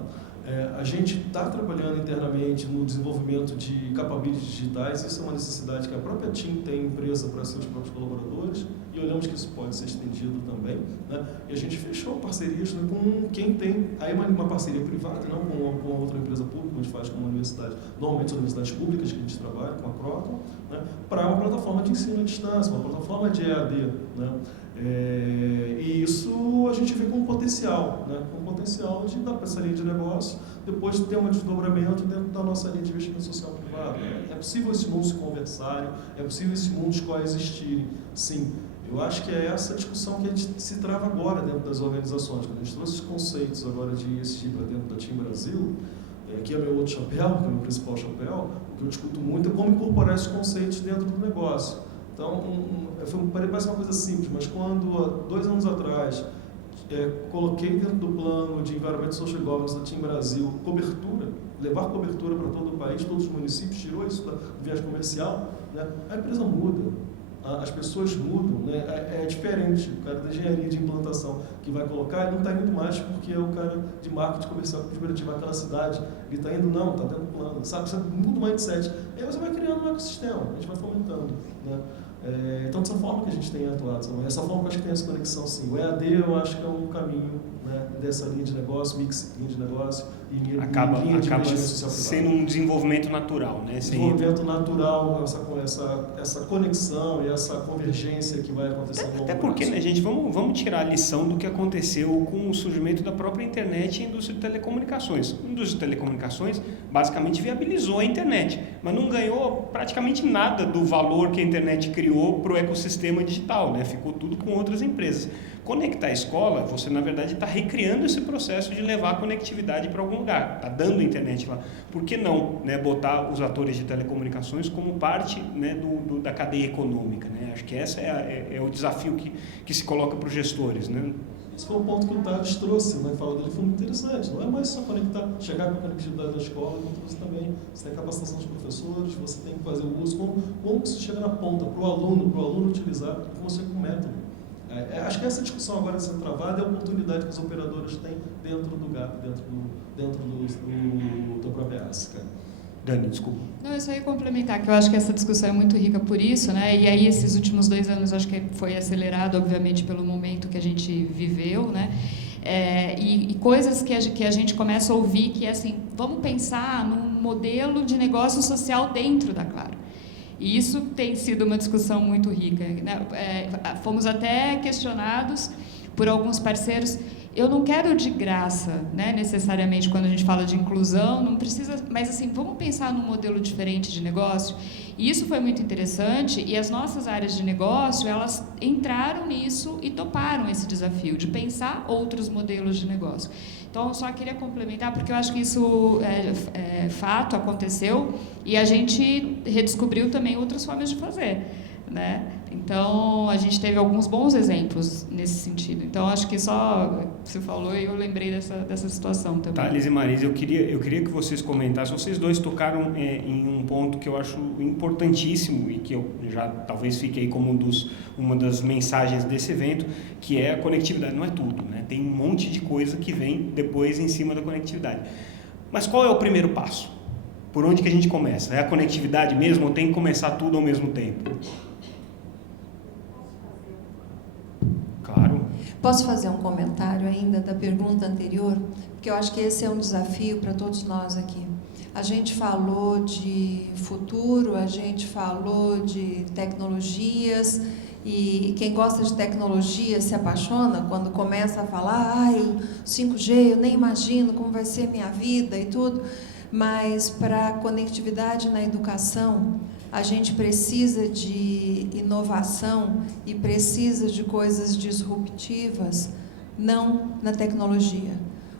A gente está trabalhando internamente no desenvolvimento de capabilities digitais. Isso é uma necessidade que a própria TIM tem empresa para seus próprios colaboradores, e olhamos que isso pode ser estendido também, né? E a gente fechou parcerias, né, com quem tem, aí uma parceria privada, não com outra empresa pública, a gente faz com uma universidade, normalmente são universidades públicas que a gente trabalha, com a Croton, né, para uma plataforma de ensino à distância, uma plataforma de EAD, né? E isso a gente vê com potencial, né? Com potencial de dar para essa linha de negócio, depois ter um desdobramento dentro da nossa linha de investimento social privado. É possível esse mundo se conversarem, é possível esse mundo coexistirem, sim. Eu acho que é essa discussão que a gente se trava agora dentro das organizações. Quando a gente trouxe os conceitos agora de ESG para dentro da TIM Brasil, aqui é meu outro chapéu, que é o meu principal chapéu, o que eu discuto muito é como incorporar esses conceitos dentro do negócio. Então, parece uma coisa simples, mas quando, há 2 anos atrás, coloquei dentro do plano de Environmental Social Governance da TIM Brasil cobertura, levar cobertura para todo o país, todos os municípios, tirou isso do viés comercial, né? A empresa muda, as pessoas mudam, né? É diferente. O cara da engenharia de implantação que vai colocar, ele não está indo mais porque é o cara de marketing comercial que vai ativar aquela cidade, ele está indo, não, está dentro do plano, sabe? Você muda o mindset. E aí você vai criando um ecossistema, a gente vai fomentando, né? Então, dessa forma que a gente tem atuado, essa forma que eu acho que tem essa conexão, sim. O EAD, eu acho que é um caminho, né, dessa linha de negócio, mix linha de negócio e acaba linha de investimento social sendo um desenvolvimento natural, né? Desenvolvimento natural, essa conexão e essa convergência que vai acontecer. Até porque, né, gente, vamos tirar a lição do que aconteceu com o surgimento da própria internet e a indústria de telecomunicações. A indústria de telecomunicações basicamente viabilizou a internet, mas não ganhou praticamente nada do valor que a internet criou para o ecossistema digital, né? Ficou tudo com outras empresas. Conectar a escola, você na verdade está recriando esse processo de levar a conectividade para algum lugar, está dando internet lá. Por que não, né, botar os atores de telecomunicações como parte, né, da cadeia econômica, né? Acho que esse é o desafio que se coloca para os gestores, né? Esse foi um ponto que o Thales trouxe, né? Fala dele, foi muito interessante. Não é mais só conectar, chegar com a conectividade da escola, como trouxe também. Você tem capacitação dos professores, você tem que fazer o uso, como você chega na ponta, para o aluno utilizar, com você com método. Acho que essa discussão agora sendo travada é a oportunidade que os operadores têm dentro do GAP, dentro da própria ASCA. Dani, desculpa. Não, eu só ia complementar, que eu acho que essa discussão é muito rica por isso, né? E aí esses últimos 2 anos acho que foi acelerado, obviamente, pelo momento que a gente viveu, né? E coisas que a gente começa a ouvir que é assim, vamos pensar num modelo de negócio social dentro da Claro. E isso tem sido uma discussão muito rica, né? Fomos até questionados por alguns parceiros. Eu não quero de graça, né, necessariamente, quando a gente fala de inclusão, não precisa, mas assim, vamos pensar num modelo diferente de negócio. E isso foi muito interessante, e as nossas áreas de negócio, elas entraram nisso e toparam esse desafio de pensar outros modelos de negócio. Então, eu só queria complementar, porque eu acho que isso fato, aconteceu, e a gente redescobriu também outras formas de fazer, né? Então, a gente teve alguns bons exemplos nesse sentido. Então, acho que só você falou e eu lembrei dessa situação também. Thales e Marisa, eu queria que vocês comentassem. Vocês dois tocaram em um ponto que eu acho importantíssimo e que eu já talvez fiquei como uma das mensagens desse evento, que é a conectividade. Não é tudo, né? Tem um monte de coisa que vem depois em cima da conectividade. Mas qual é o primeiro passo? Por onde que a gente começa? É a conectividade mesmo ou tem que começar tudo ao mesmo tempo? Claro. Posso fazer um comentário ainda da pergunta anterior? Porque eu acho que esse é um desafio para todos nós aqui. A gente falou de futuro, a gente falou de tecnologias, e quem gosta de tecnologia se apaixona quando começa a falar, 5G, eu nem imagino como vai ser minha vida e tudo. Mas para a conectividade na educação, a gente precisa de inovação e precisa de coisas disruptivas, não na tecnologia.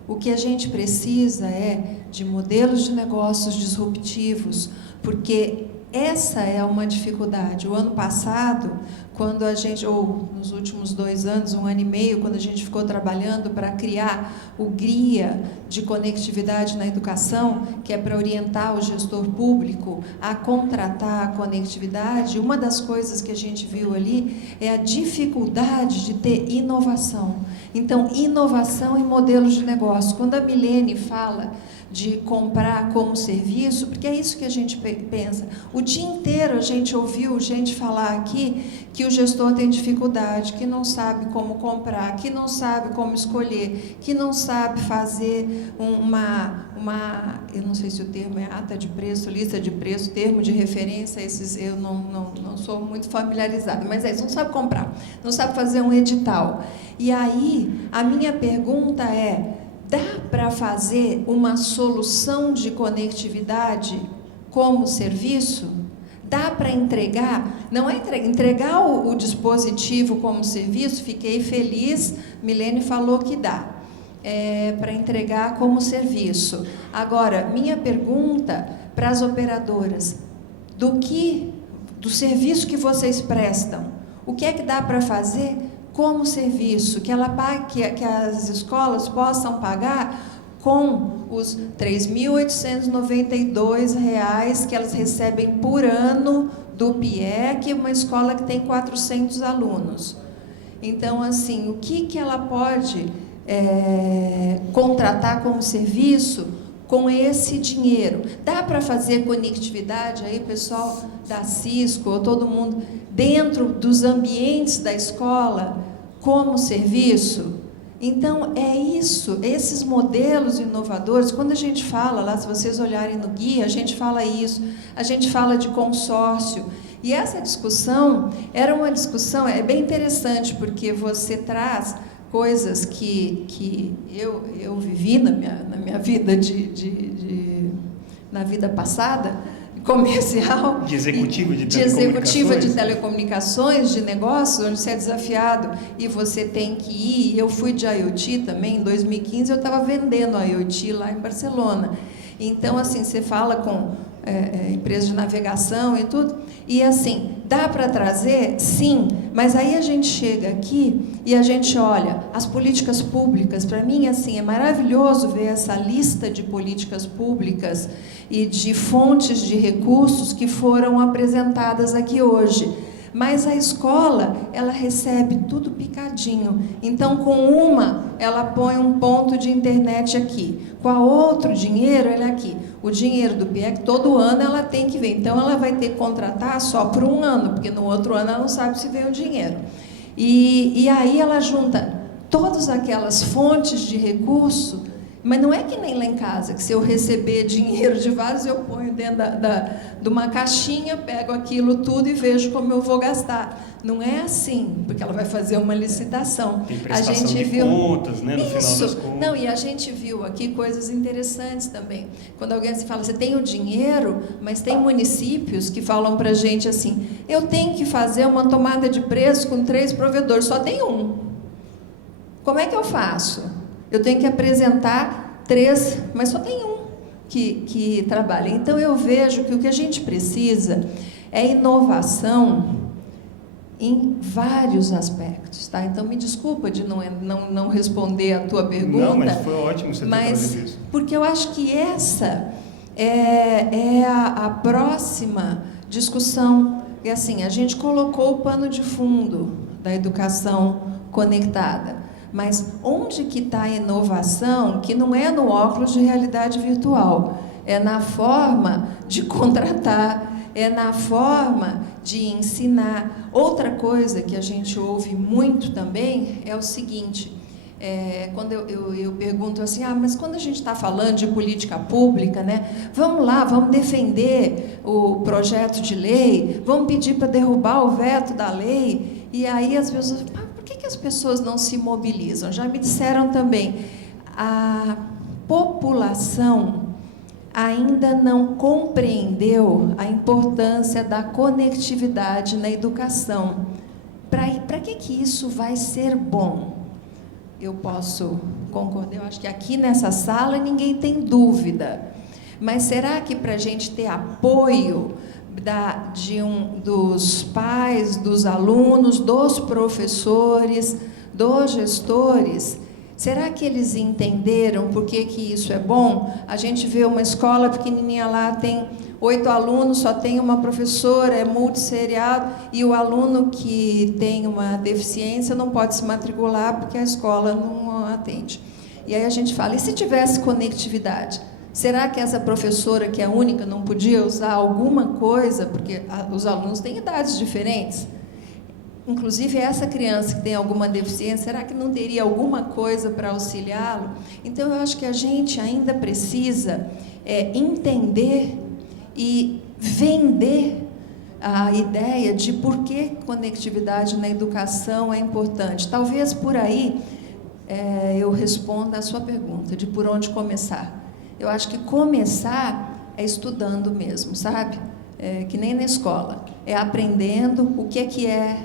O que a gente precisa é de modelos de negócios disruptivos, porque essa é uma dificuldade. O ano passado, quando a gente, ou nos últimos 2 anos, 1 ano e meio, quando a gente ficou trabalhando para criar o GRIA de conectividade na educação, que é para orientar o gestor público a contratar a conectividade, uma das coisas que a gente viu ali é a dificuldade de ter inovação. Então, inovação em modelos de negócio. Quando a Milene fala de comprar como serviço, porque é isso que a gente pensa. O dia inteiro a gente ouviu gente falar aqui que o gestor tem dificuldade, que não sabe como comprar, que não sabe como escolher, que não sabe fazer eu não sei se o termo é ata de preço, lista de preço, termo de referência, esses eu não sou muito familiarizada, mas é isso, não sabe comprar, não sabe fazer um edital. E aí, a minha pergunta é, dá para fazer uma solução de conectividade como serviço? Dá para entregar? Não é entregar o dispositivo como serviço, fiquei feliz, Milene falou que dá. Para entregar como serviço. Agora, minha pergunta para as operadoras, do serviço que vocês prestam, o que é que dá para fazer como serviço, que ela pague, que as escolas possam pagar com os R$ 3.892 que elas recebem por ano do PIEC, uma escola que tem 400 alunos. Então, assim, o que ela pode contratar como serviço com esse dinheiro? Dá para fazer conectividade aí, pessoal da Cisco, ou todo mundo, dentro dos ambientes da escola, como serviço? Então, é isso, esses modelos inovadores, quando a gente fala lá, se vocês olharem no guia, a gente fala isso, a gente fala de consórcio. E essa discussão era uma discussão, é bem interessante, porque você traz coisas que eu vivi na minha vida na vida passada, comercial, de executiva de telecomunicações, de negócios, onde você é desafiado e você tem que ir. Eu fui de IoT também, em 2015 eu estava vendendo IoT lá em Barcelona. Então, assim, você fala com empresas de navegação e tudo, e assim, dá para trazer? Sim, mas aí a gente chega aqui e a gente olha as políticas públicas. Para mim, assim, é maravilhoso ver essa lista de políticas públicas e de fontes de recursos que foram apresentadas aqui hoje. Mas a escola, ela recebe tudo picadinho. Então, com uma, ela põe um ponto de internet aqui. Com a outro dinheiro, ela é aqui. O dinheiro do PIEC, todo ano ela tem que ver. Então, ela vai ter que contratar só por um ano, porque no outro ano ela não sabe se vem o dinheiro. E aí ela junta todas aquelas fontes de recurso, mas não é que nem lá em casa, que se eu receber dinheiro de vários, eu ponho dentro de uma caixinha, pego aquilo tudo e vejo como eu vou gastar. Não é assim, porque ela vai fazer uma licitação. Tem prestação de contas, né, no final das contas. Não, e a gente viu aqui coisas interessantes também. Quando alguém se fala, você tem o dinheiro, mas tem municípios que falam para a gente assim, eu tenho que fazer uma tomada de preço com 3 provedores, só tem um. Como é que eu faço? Eu tenho que apresentar 3, mas só tem um que trabalha. Então, eu vejo que o que a gente precisa é inovação em vários aspectos, tá? Então, me desculpa de não responder a tua pergunta. Não, mas foi ótimo você ter trazido isso. Porque eu acho que essa é a próxima discussão. E assim, a gente colocou o pano de fundo da educação conectada. Mas onde que está a inovação, que não é no óculos de realidade virtual, é na forma de contratar, é na forma de ensinar. Outra coisa que a gente ouve muito também é o seguinte, quando eu pergunto assim, mas quando a gente está falando de política pública, né, vamos lá, vamos defender o projeto de lei, vamos pedir para derrubar o veto da lei, e aí as pessoas... Por que as pessoas não se mobilizam? Já me disseram também, a população ainda não compreendeu a importância da conectividade na educação. Para que isso vai ser bom? Eu posso concordar, eu acho que aqui nessa sala ninguém tem dúvida. Mas será que para a gente ter apoio dos pais, dos alunos, dos professores, dos gestores, será que eles entenderam por que isso é bom? A gente vê uma escola pequenininha lá, tem 8 alunos, só tem uma professora, é multisseriado, e o aluno que tem uma deficiência não pode se matricular porque a escola não atende. E aí a gente fala, e se tivesse conectividade? Será que essa professora, que é única, não podia usar alguma coisa? Porque os alunos têm idades diferentes. Inclusive, essa criança que tem alguma deficiência, será que não teria alguma coisa para auxiliá-lo? Então, eu acho que a gente ainda precisa entender e vender a ideia de por que conectividade na educação é importante. Talvez por aí eu responda a sua pergunta, de por onde começar. Eu acho que começar é estudando mesmo, sabe? Que nem na escola. É aprendendo o que é,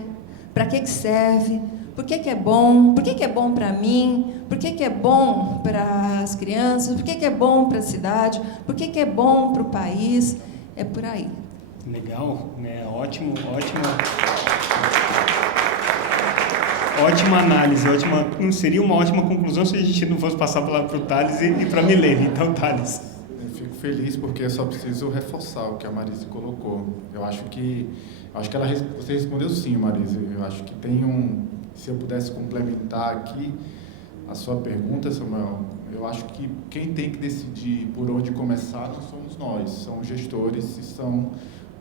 para que serve, por que é bom, por que é bom para mim, por que é bom para as crianças, por que é bom para a cidade, por que é bom para o país. É por aí. Legal, né? Ótimo. Ótima análise, seria uma ótima conclusão se a gente não fosse passar para o Thales e para a Milene. Então, Thales. Eu fico feliz porque eu só preciso reforçar o que a Marise colocou. Eu acho que você respondeu sim, Marise. Eu acho que se eu pudesse complementar aqui a sua pergunta, Samuel, eu acho que quem tem que decidir por onde começar não somos nós, são os gestores e são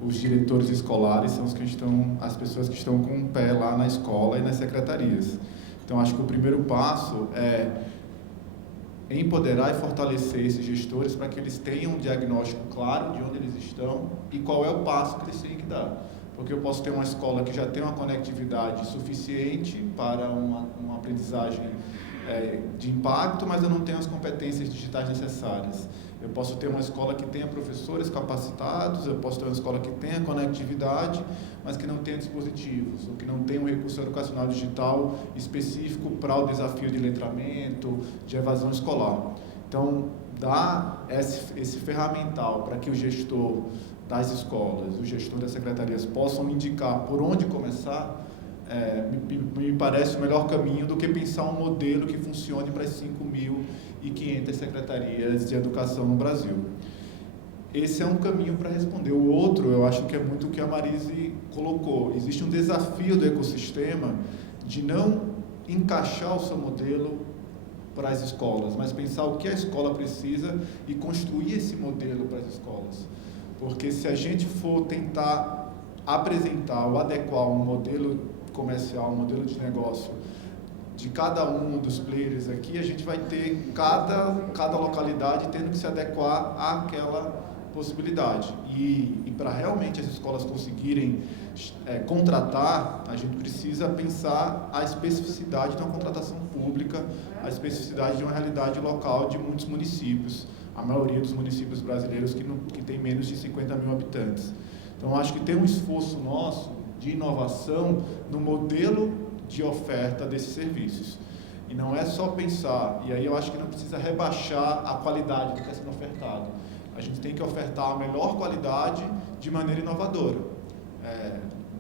os diretores escolares, são as pessoas que estão com o pé lá na escola e nas secretarias. Então, acho que o primeiro passo é empoderar e fortalecer esses gestores para que eles tenham um diagnóstico claro de onde eles estão e qual é o passo que eles têm que dar. Porque eu posso ter uma escola que já tem uma conectividade suficiente para uma aprendizagem de impacto, mas eu não tenho as competências digitais necessárias. Eu posso ter uma escola que tenha professores capacitados, eu posso ter uma escola que tenha conectividade, mas que não tenha dispositivos, ou que não tenha um recurso educacional digital específico para o desafio de letramento, de evasão escolar. Então, dar esse ferramental para que o gestor das escolas, o gestor das secretarias possam indicar por onde começar, me parece o melhor caminho do que pensar um modelo que funcione para as 5.500 secretarias de educação no Brasil. Esse é um caminho para responder. O outro, eu acho que é muito o que a Marise colocou. Existe um desafio do ecossistema de não encaixar o seu modelo para as escolas, mas pensar o que a escola precisa e construir esse modelo para as escolas. Porque se a gente for tentar apresentar ou adequar um modelo comercial, um modelo de negócio de cada um dos players aqui, a gente vai ter cada localidade tendo que se adequar àquela possibilidade. E para realmente as escolas conseguirem contratar, a gente precisa pensar a especificidade de uma contratação pública, a especificidade de uma realidade local de muitos municípios, a maioria dos municípios brasileiros que tem menos de 50 mil habitantes. Então, acho que tem um esforço nosso de inovação no modelo de oferta desses serviços. E não é só pensar, e aí eu acho que não precisa rebaixar a qualidade do que está sendo ofertado. A gente tem que ofertar a melhor qualidade de maneira inovadora.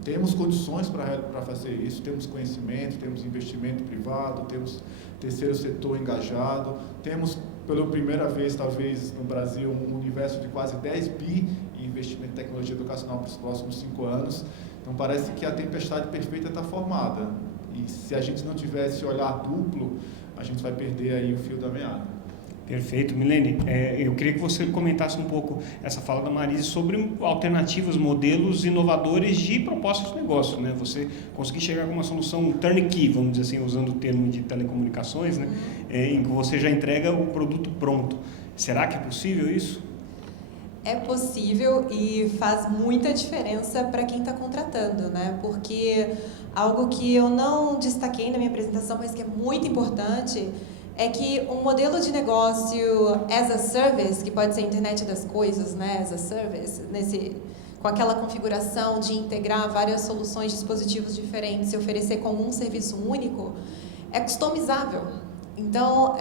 Temos condições para fazer isso, temos conhecimento, temos investimento privado, temos terceiro setor engajado, temos, pela primeira vez, talvez, no Brasil, um universo de quase 10 bi em investimento em tecnologia educacional para os próximos 5 anos. Então, parece que a tempestade perfeita está formada. E se a gente não tiver esse olhar duplo, a gente vai perder aí o fio da meada. Perfeito. Milene, eu queria que você comentasse um pouco essa fala da Marise sobre alternativas, modelos inovadores de propostas de negócio, né? Você conseguir chegar com uma solução turnkey, vamos dizer assim, usando o termo de telecomunicações, né? Em que você já entrega o produto pronto. Será que é possível isso? É possível e faz muita diferença para quem está contratando, né? Porque algo que eu não destaquei na minha apresentação, mas que é muito importante, é que um modelo de negócio as a service, que pode ser a internet das coisas, né? As a service, com aquela configuração de integrar várias soluções, dispositivos diferentes e oferecer como um serviço único, é customizável. Então,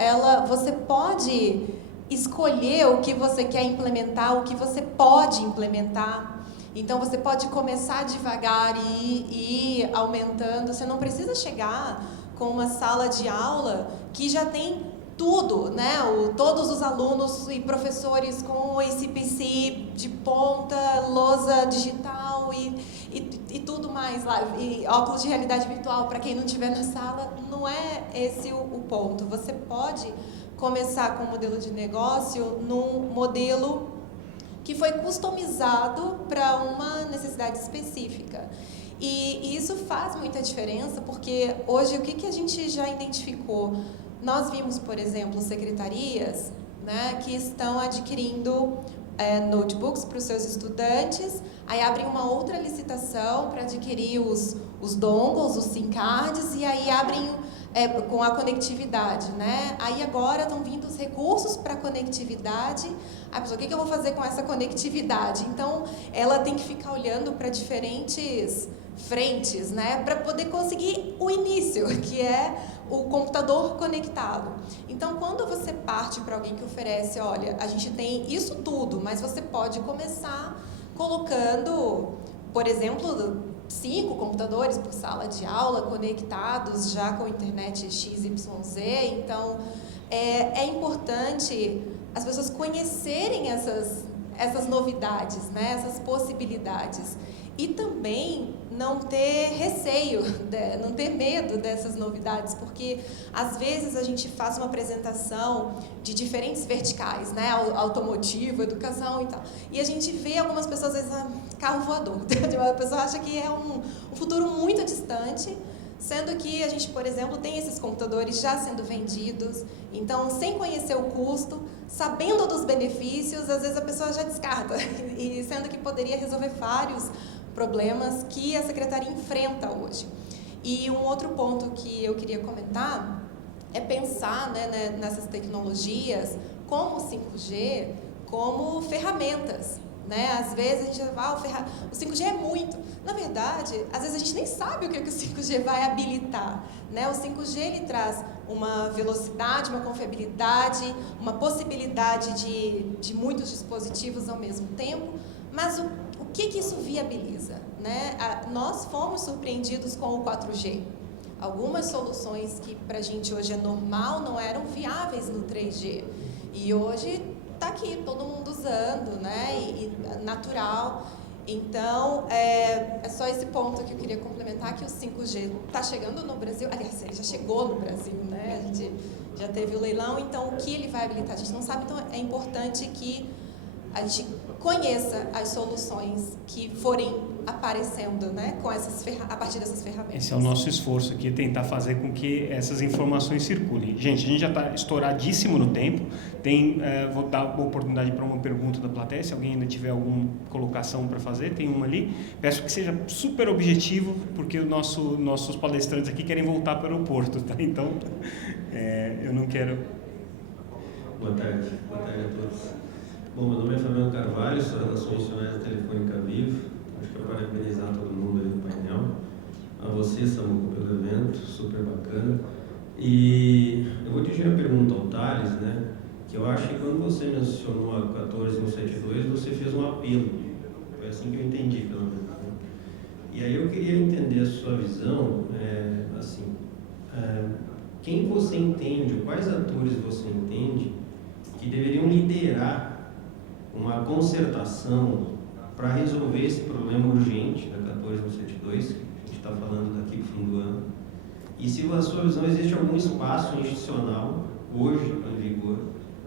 você pode escolher o que você quer implementar, o que você pode implementar. Então, você pode começar devagar e ir aumentando. Você não precisa chegar com uma sala de aula que já tem tudo, né? Todos os alunos e professores com o ICPC de ponta, lousa digital e tudo mais lá, e óculos de realidade virtual para quem não estiver na sala. Não é esse o ponto. Você pode começar com um modelo de negócio num modelo que foi customizado para uma necessidade específica. E isso faz muita diferença, porque hoje o que a gente já identificou? Nós vimos, por exemplo, secretarias, né, que estão adquirindo notebooks para os seus estudantes, aí abrem uma outra licitação para adquirir os dongles, os SIM cards, e aí abrem com a conectividade, né? Aí agora estão vindo os recursos para conectividade. A pessoa, o que eu vou fazer com essa conectividade? Então, ela tem que ficar olhando para diferentes frentes, né? Para poder conseguir o início, que é o computador conectado. Então, quando você parte para alguém que oferece, olha, a gente tem isso tudo, mas você pode começar colocando, por exemplo, 5 computadores por sala de aula conectados já com internet XYZ. Então, é importante as pessoas conhecerem essas novidades, né? Essas possibilidades. E também não ter receio, não ter medo dessas novidades, porque às vezes a gente faz uma apresentação de diferentes verticais, né? Automotivo, educação e tal. E a gente vê algumas pessoas, às vezes, carro voador. A pessoa acha que é um futuro muito distante, sendo que a gente, por exemplo, tem esses computadores já sendo vendidos. Então, sem conhecer o custo, sabendo dos benefícios, às vezes a pessoa já descarta, e sendo que poderia resolver vários problemas que a Secretaria enfrenta hoje. E um outro ponto que eu queria comentar é pensar, né, nessas tecnologias como o 5G, como ferramentas. Né? Às vezes a gente fala, o 5G é muito. Na verdade, às vezes a gente nem sabe o que o 5G vai habilitar. Né? O 5G ele traz uma velocidade, uma confiabilidade, uma possibilidade de muitos dispositivos ao mesmo tempo, mas o que isso viabiliza? Né? Nós fomos surpreendidos com o 4G. Algumas soluções que para a gente hoje é normal não eram viáveis no 3G. E hoje está aqui, todo mundo usando, né? E natural. Então, é só esse ponto que eu queria complementar, que o 5G está chegando no Brasil. Aliás, ele já chegou no Brasil, né? A gente já teve o leilão, então o que ele vai habilitar? A gente não sabe, então é importante que a gente conheça as soluções que forem aparecendo, né, a partir dessas ferramentas. Esse é o nosso esforço aqui, tentar fazer com que essas informações circulem. Gente, a gente já está estouradíssimo no tempo. Vou dar a oportunidade para uma pergunta da plateia, se alguém ainda tiver alguma colocação para fazer, tem uma ali. Peço que seja super objetivo, porque nossos palestrantes aqui querem voltar para o aeroporto, tá? Então, eu não quero... Boa tarde a todos. Bom, meu nome é Fabiano Carvalho, sou da Solucionais da Telefônica Vivo. Acho que eu parabenizar todo mundo aí no painel. A você, Samuco, pelo evento, super bacana. E eu vou dirigir a pergunta ao Thales, né? Que eu acho que quando você mencionou a 14172, você fez um apelo. Foi assim que eu entendi, pelo menos. Né? E aí eu queria entender a sua visão, quem você entende, quais atores você entende que deveriam liderar uma concertação para resolver esse problema urgente da 14172, que a gente está falando daqui para o fim do ano, e se na sua visão existe algum espaço institucional, hoje em vigor,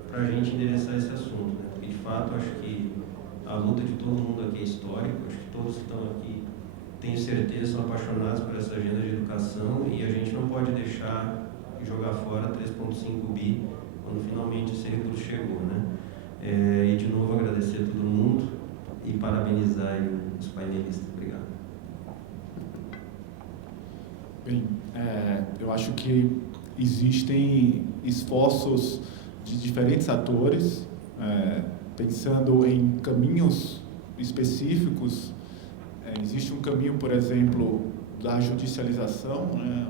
para a gente endereçar esse assunto. Né? Porque, de fato, acho que a luta de todo mundo aqui é histórica, acho que todos que estão aqui, tenho certeza, são apaixonados por essa agenda de educação, e a gente não pode deixar de jogar fora 3,5 bi quando finalmente esse recurso chegou. Né? E de novo agradecer a todo mundo e parabenizar os painelistas. Obrigado. Bem, eu acho que existem esforços de diferentes atores, pensando em caminhos específicos. Existe um caminho, por exemplo, da judicialização, né?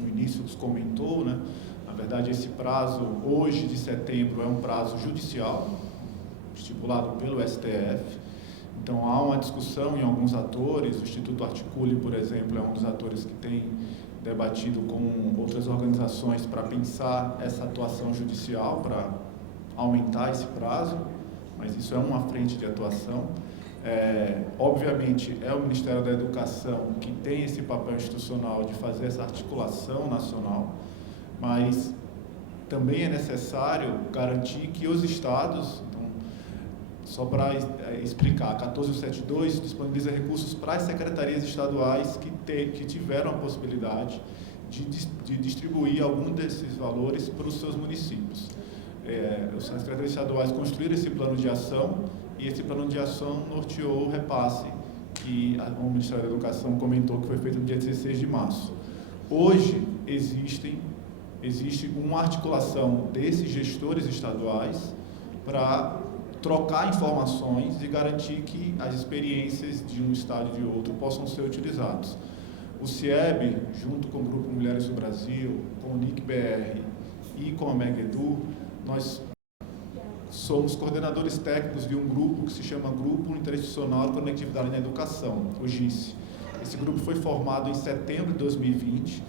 No início se comentou, né? Na verdade, esse prazo, hoje de setembro, é um prazo judicial, estipulado pelo STF. Então, há uma discussão em alguns atores. O Instituto Articule, por exemplo, é um dos atores que tem debatido com outras organizações para pensar essa atuação judicial, para aumentar esse prazo, mas isso é uma frente de atuação. Obviamente, é o Ministério da Educação que tem esse papel institucional de fazer essa articulação nacional, mas também é necessário garantir que os estados, então, só para explicar, a 14172 disponibiliza recursos para as secretarias estaduais que tiveram a possibilidade de distribuir algum desses valores para os seus municípios. As secretarias estaduais construíram esse plano de ação, e esse plano de ação norteou o repasse que o Ministério da Educação comentou que foi feito no dia 16 de março. Hoje existe uma articulação desses gestores estaduais para trocar informações e garantir que as experiências de um estado e de outro possam ser utilizados. O CIEB, junto com o Grupo Mulheres do Brasil, com o NIC-BR e com a MEG-EDU, nós somos coordenadores técnicos de um grupo que se chama Grupo Interinstitucional de Conectividade na Educação, o GICE. Esse grupo foi formado em setembro de 2020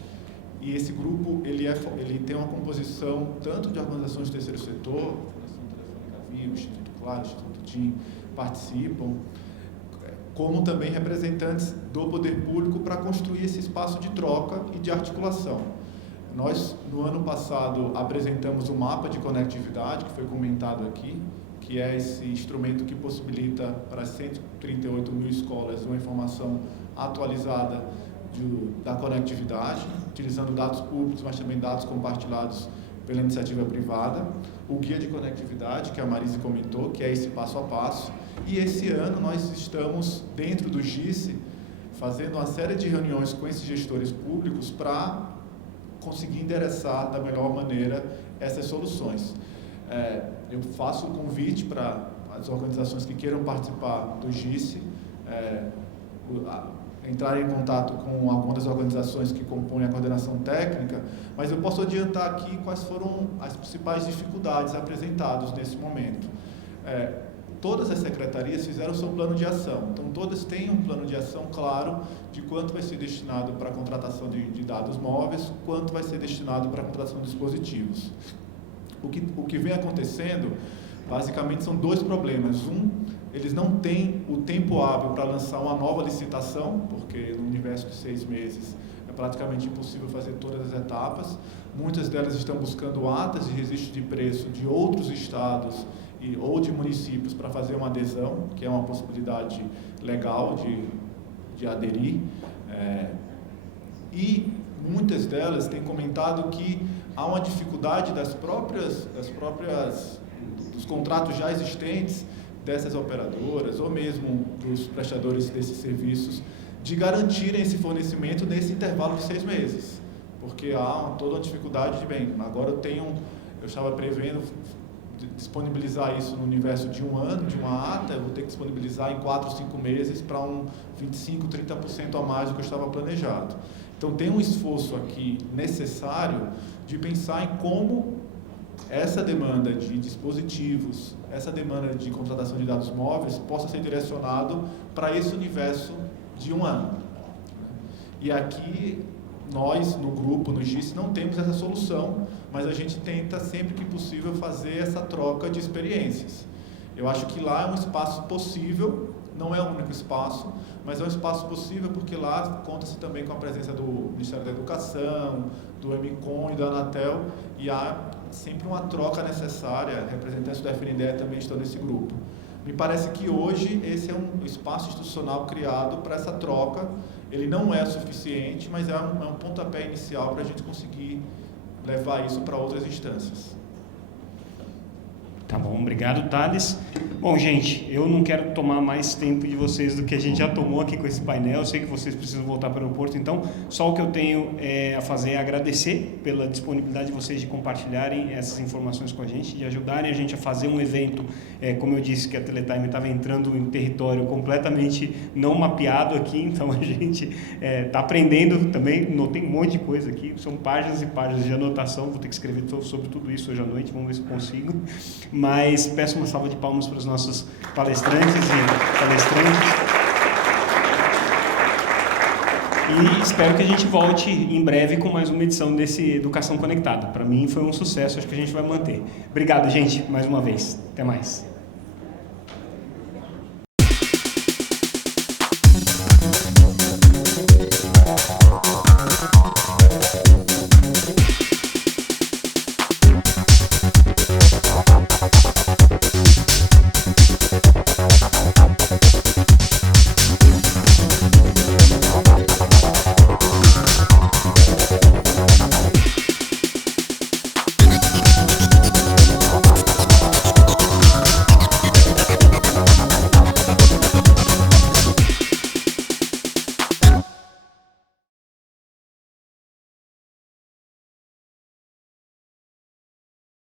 e esse grupo ele tem uma composição tanto de organizações do terceiro setor, Fundação Telefônica Vivo, Instituto Claro, Instituto TIM, participam, como também representantes do poder público para construir esse espaço de troca e de articulação. Nós, no ano passado, apresentamos um mapa de conectividade, que foi comentado aqui, que é esse instrumento que possibilita para 138 mil escolas uma informação atualizada da conectividade, utilizando dados públicos, mas também dados compartilhados pela iniciativa privada. O guia de conectividade, que a Marise comentou, que é esse passo a passo. E esse ano nós estamos, dentro do GICE, fazendo uma série de reuniões com esses gestores públicos para conseguir endereçar da melhor maneira essas soluções. Eu faço o convite para as organizações que queiram participar do GICE, entrarem em contato com algumas das organizações que compõem a coordenação técnica, mas eu posso adiantar aqui quais foram as principais dificuldades apresentadas nesse momento. Todas as secretarias fizeram seu plano de ação, então todas têm um plano de ação claro de quanto vai ser destinado para a contratação de dados móveis, quanto vai ser destinado para a contratação de dispositivos. O que vem acontecendo, basicamente, são dois problemas. Eles não têm o tempo hábil para lançar uma nova licitação, porque no universo de 6 meses é praticamente impossível fazer todas as etapas. Muitas delas estão buscando atas de registro de preço de outros estados ou de municípios para fazer uma adesão, que é uma possibilidade legal de aderir. E muitas delas têm comentado que há uma dificuldade dos contratos já existentes dessas operadoras ou mesmo dos prestadores desses serviços de garantirem esse fornecimento nesse intervalo de 6 meses, porque há toda uma dificuldade de, agora eu estava prevendo disponibilizar isso no universo de 1 ano, de uma ata, eu vou ter que disponibilizar em 4 ou 5 meses para 25%, 30% a mais do que eu estava planejado. Então tem um esforço aqui necessário de pensar em como essa demanda de dispositivos, essa demanda de contratação de dados móveis possa ser direcionado para esse universo de 1 ano. E aqui, nós, no grupo, no GICE, não temos essa solução, mas a gente tenta, sempre que possível, fazer essa troca de experiências. Eu acho que lá é um espaço possível, não é o único espaço, mas é um espaço possível porque lá conta-se também com a presença do Ministério da Educação, do EMICOM e da Anatel, e há sempre uma troca necessária, representantes do FNDE também estão nesse grupo. Me parece que hoje esse é um espaço institucional criado para essa troca, ele não é suficiente, mas é um pontapé inicial para a gente conseguir levar isso para outras instâncias. Tá bom, obrigado, Thales. Bom, gente, eu não quero tomar mais tempo de vocês do que a gente já tomou aqui com esse painel. Eu sei que vocês precisam voltar para o aeroporto, então só o que eu tenho a fazer é agradecer pela disponibilidade de vocês de compartilharem essas informações com a gente, de ajudarem a gente a fazer um evento, como eu disse, que a Teletime estava entrando em território completamente não mapeado aqui, então a gente está aprendendo também, notei um monte de coisa aqui, são páginas e páginas de anotação, vou ter que escrever sobre tudo isso hoje à noite, vamos ver se eu consigo. Mas peço uma salva de palmas para os nossos palestrantes e palestrantes. E espero que a gente volte em breve com mais uma edição desse Educação Conectada. Para mim foi um sucesso, acho que a gente vai manter. Obrigado, gente, mais uma vez. Até mais.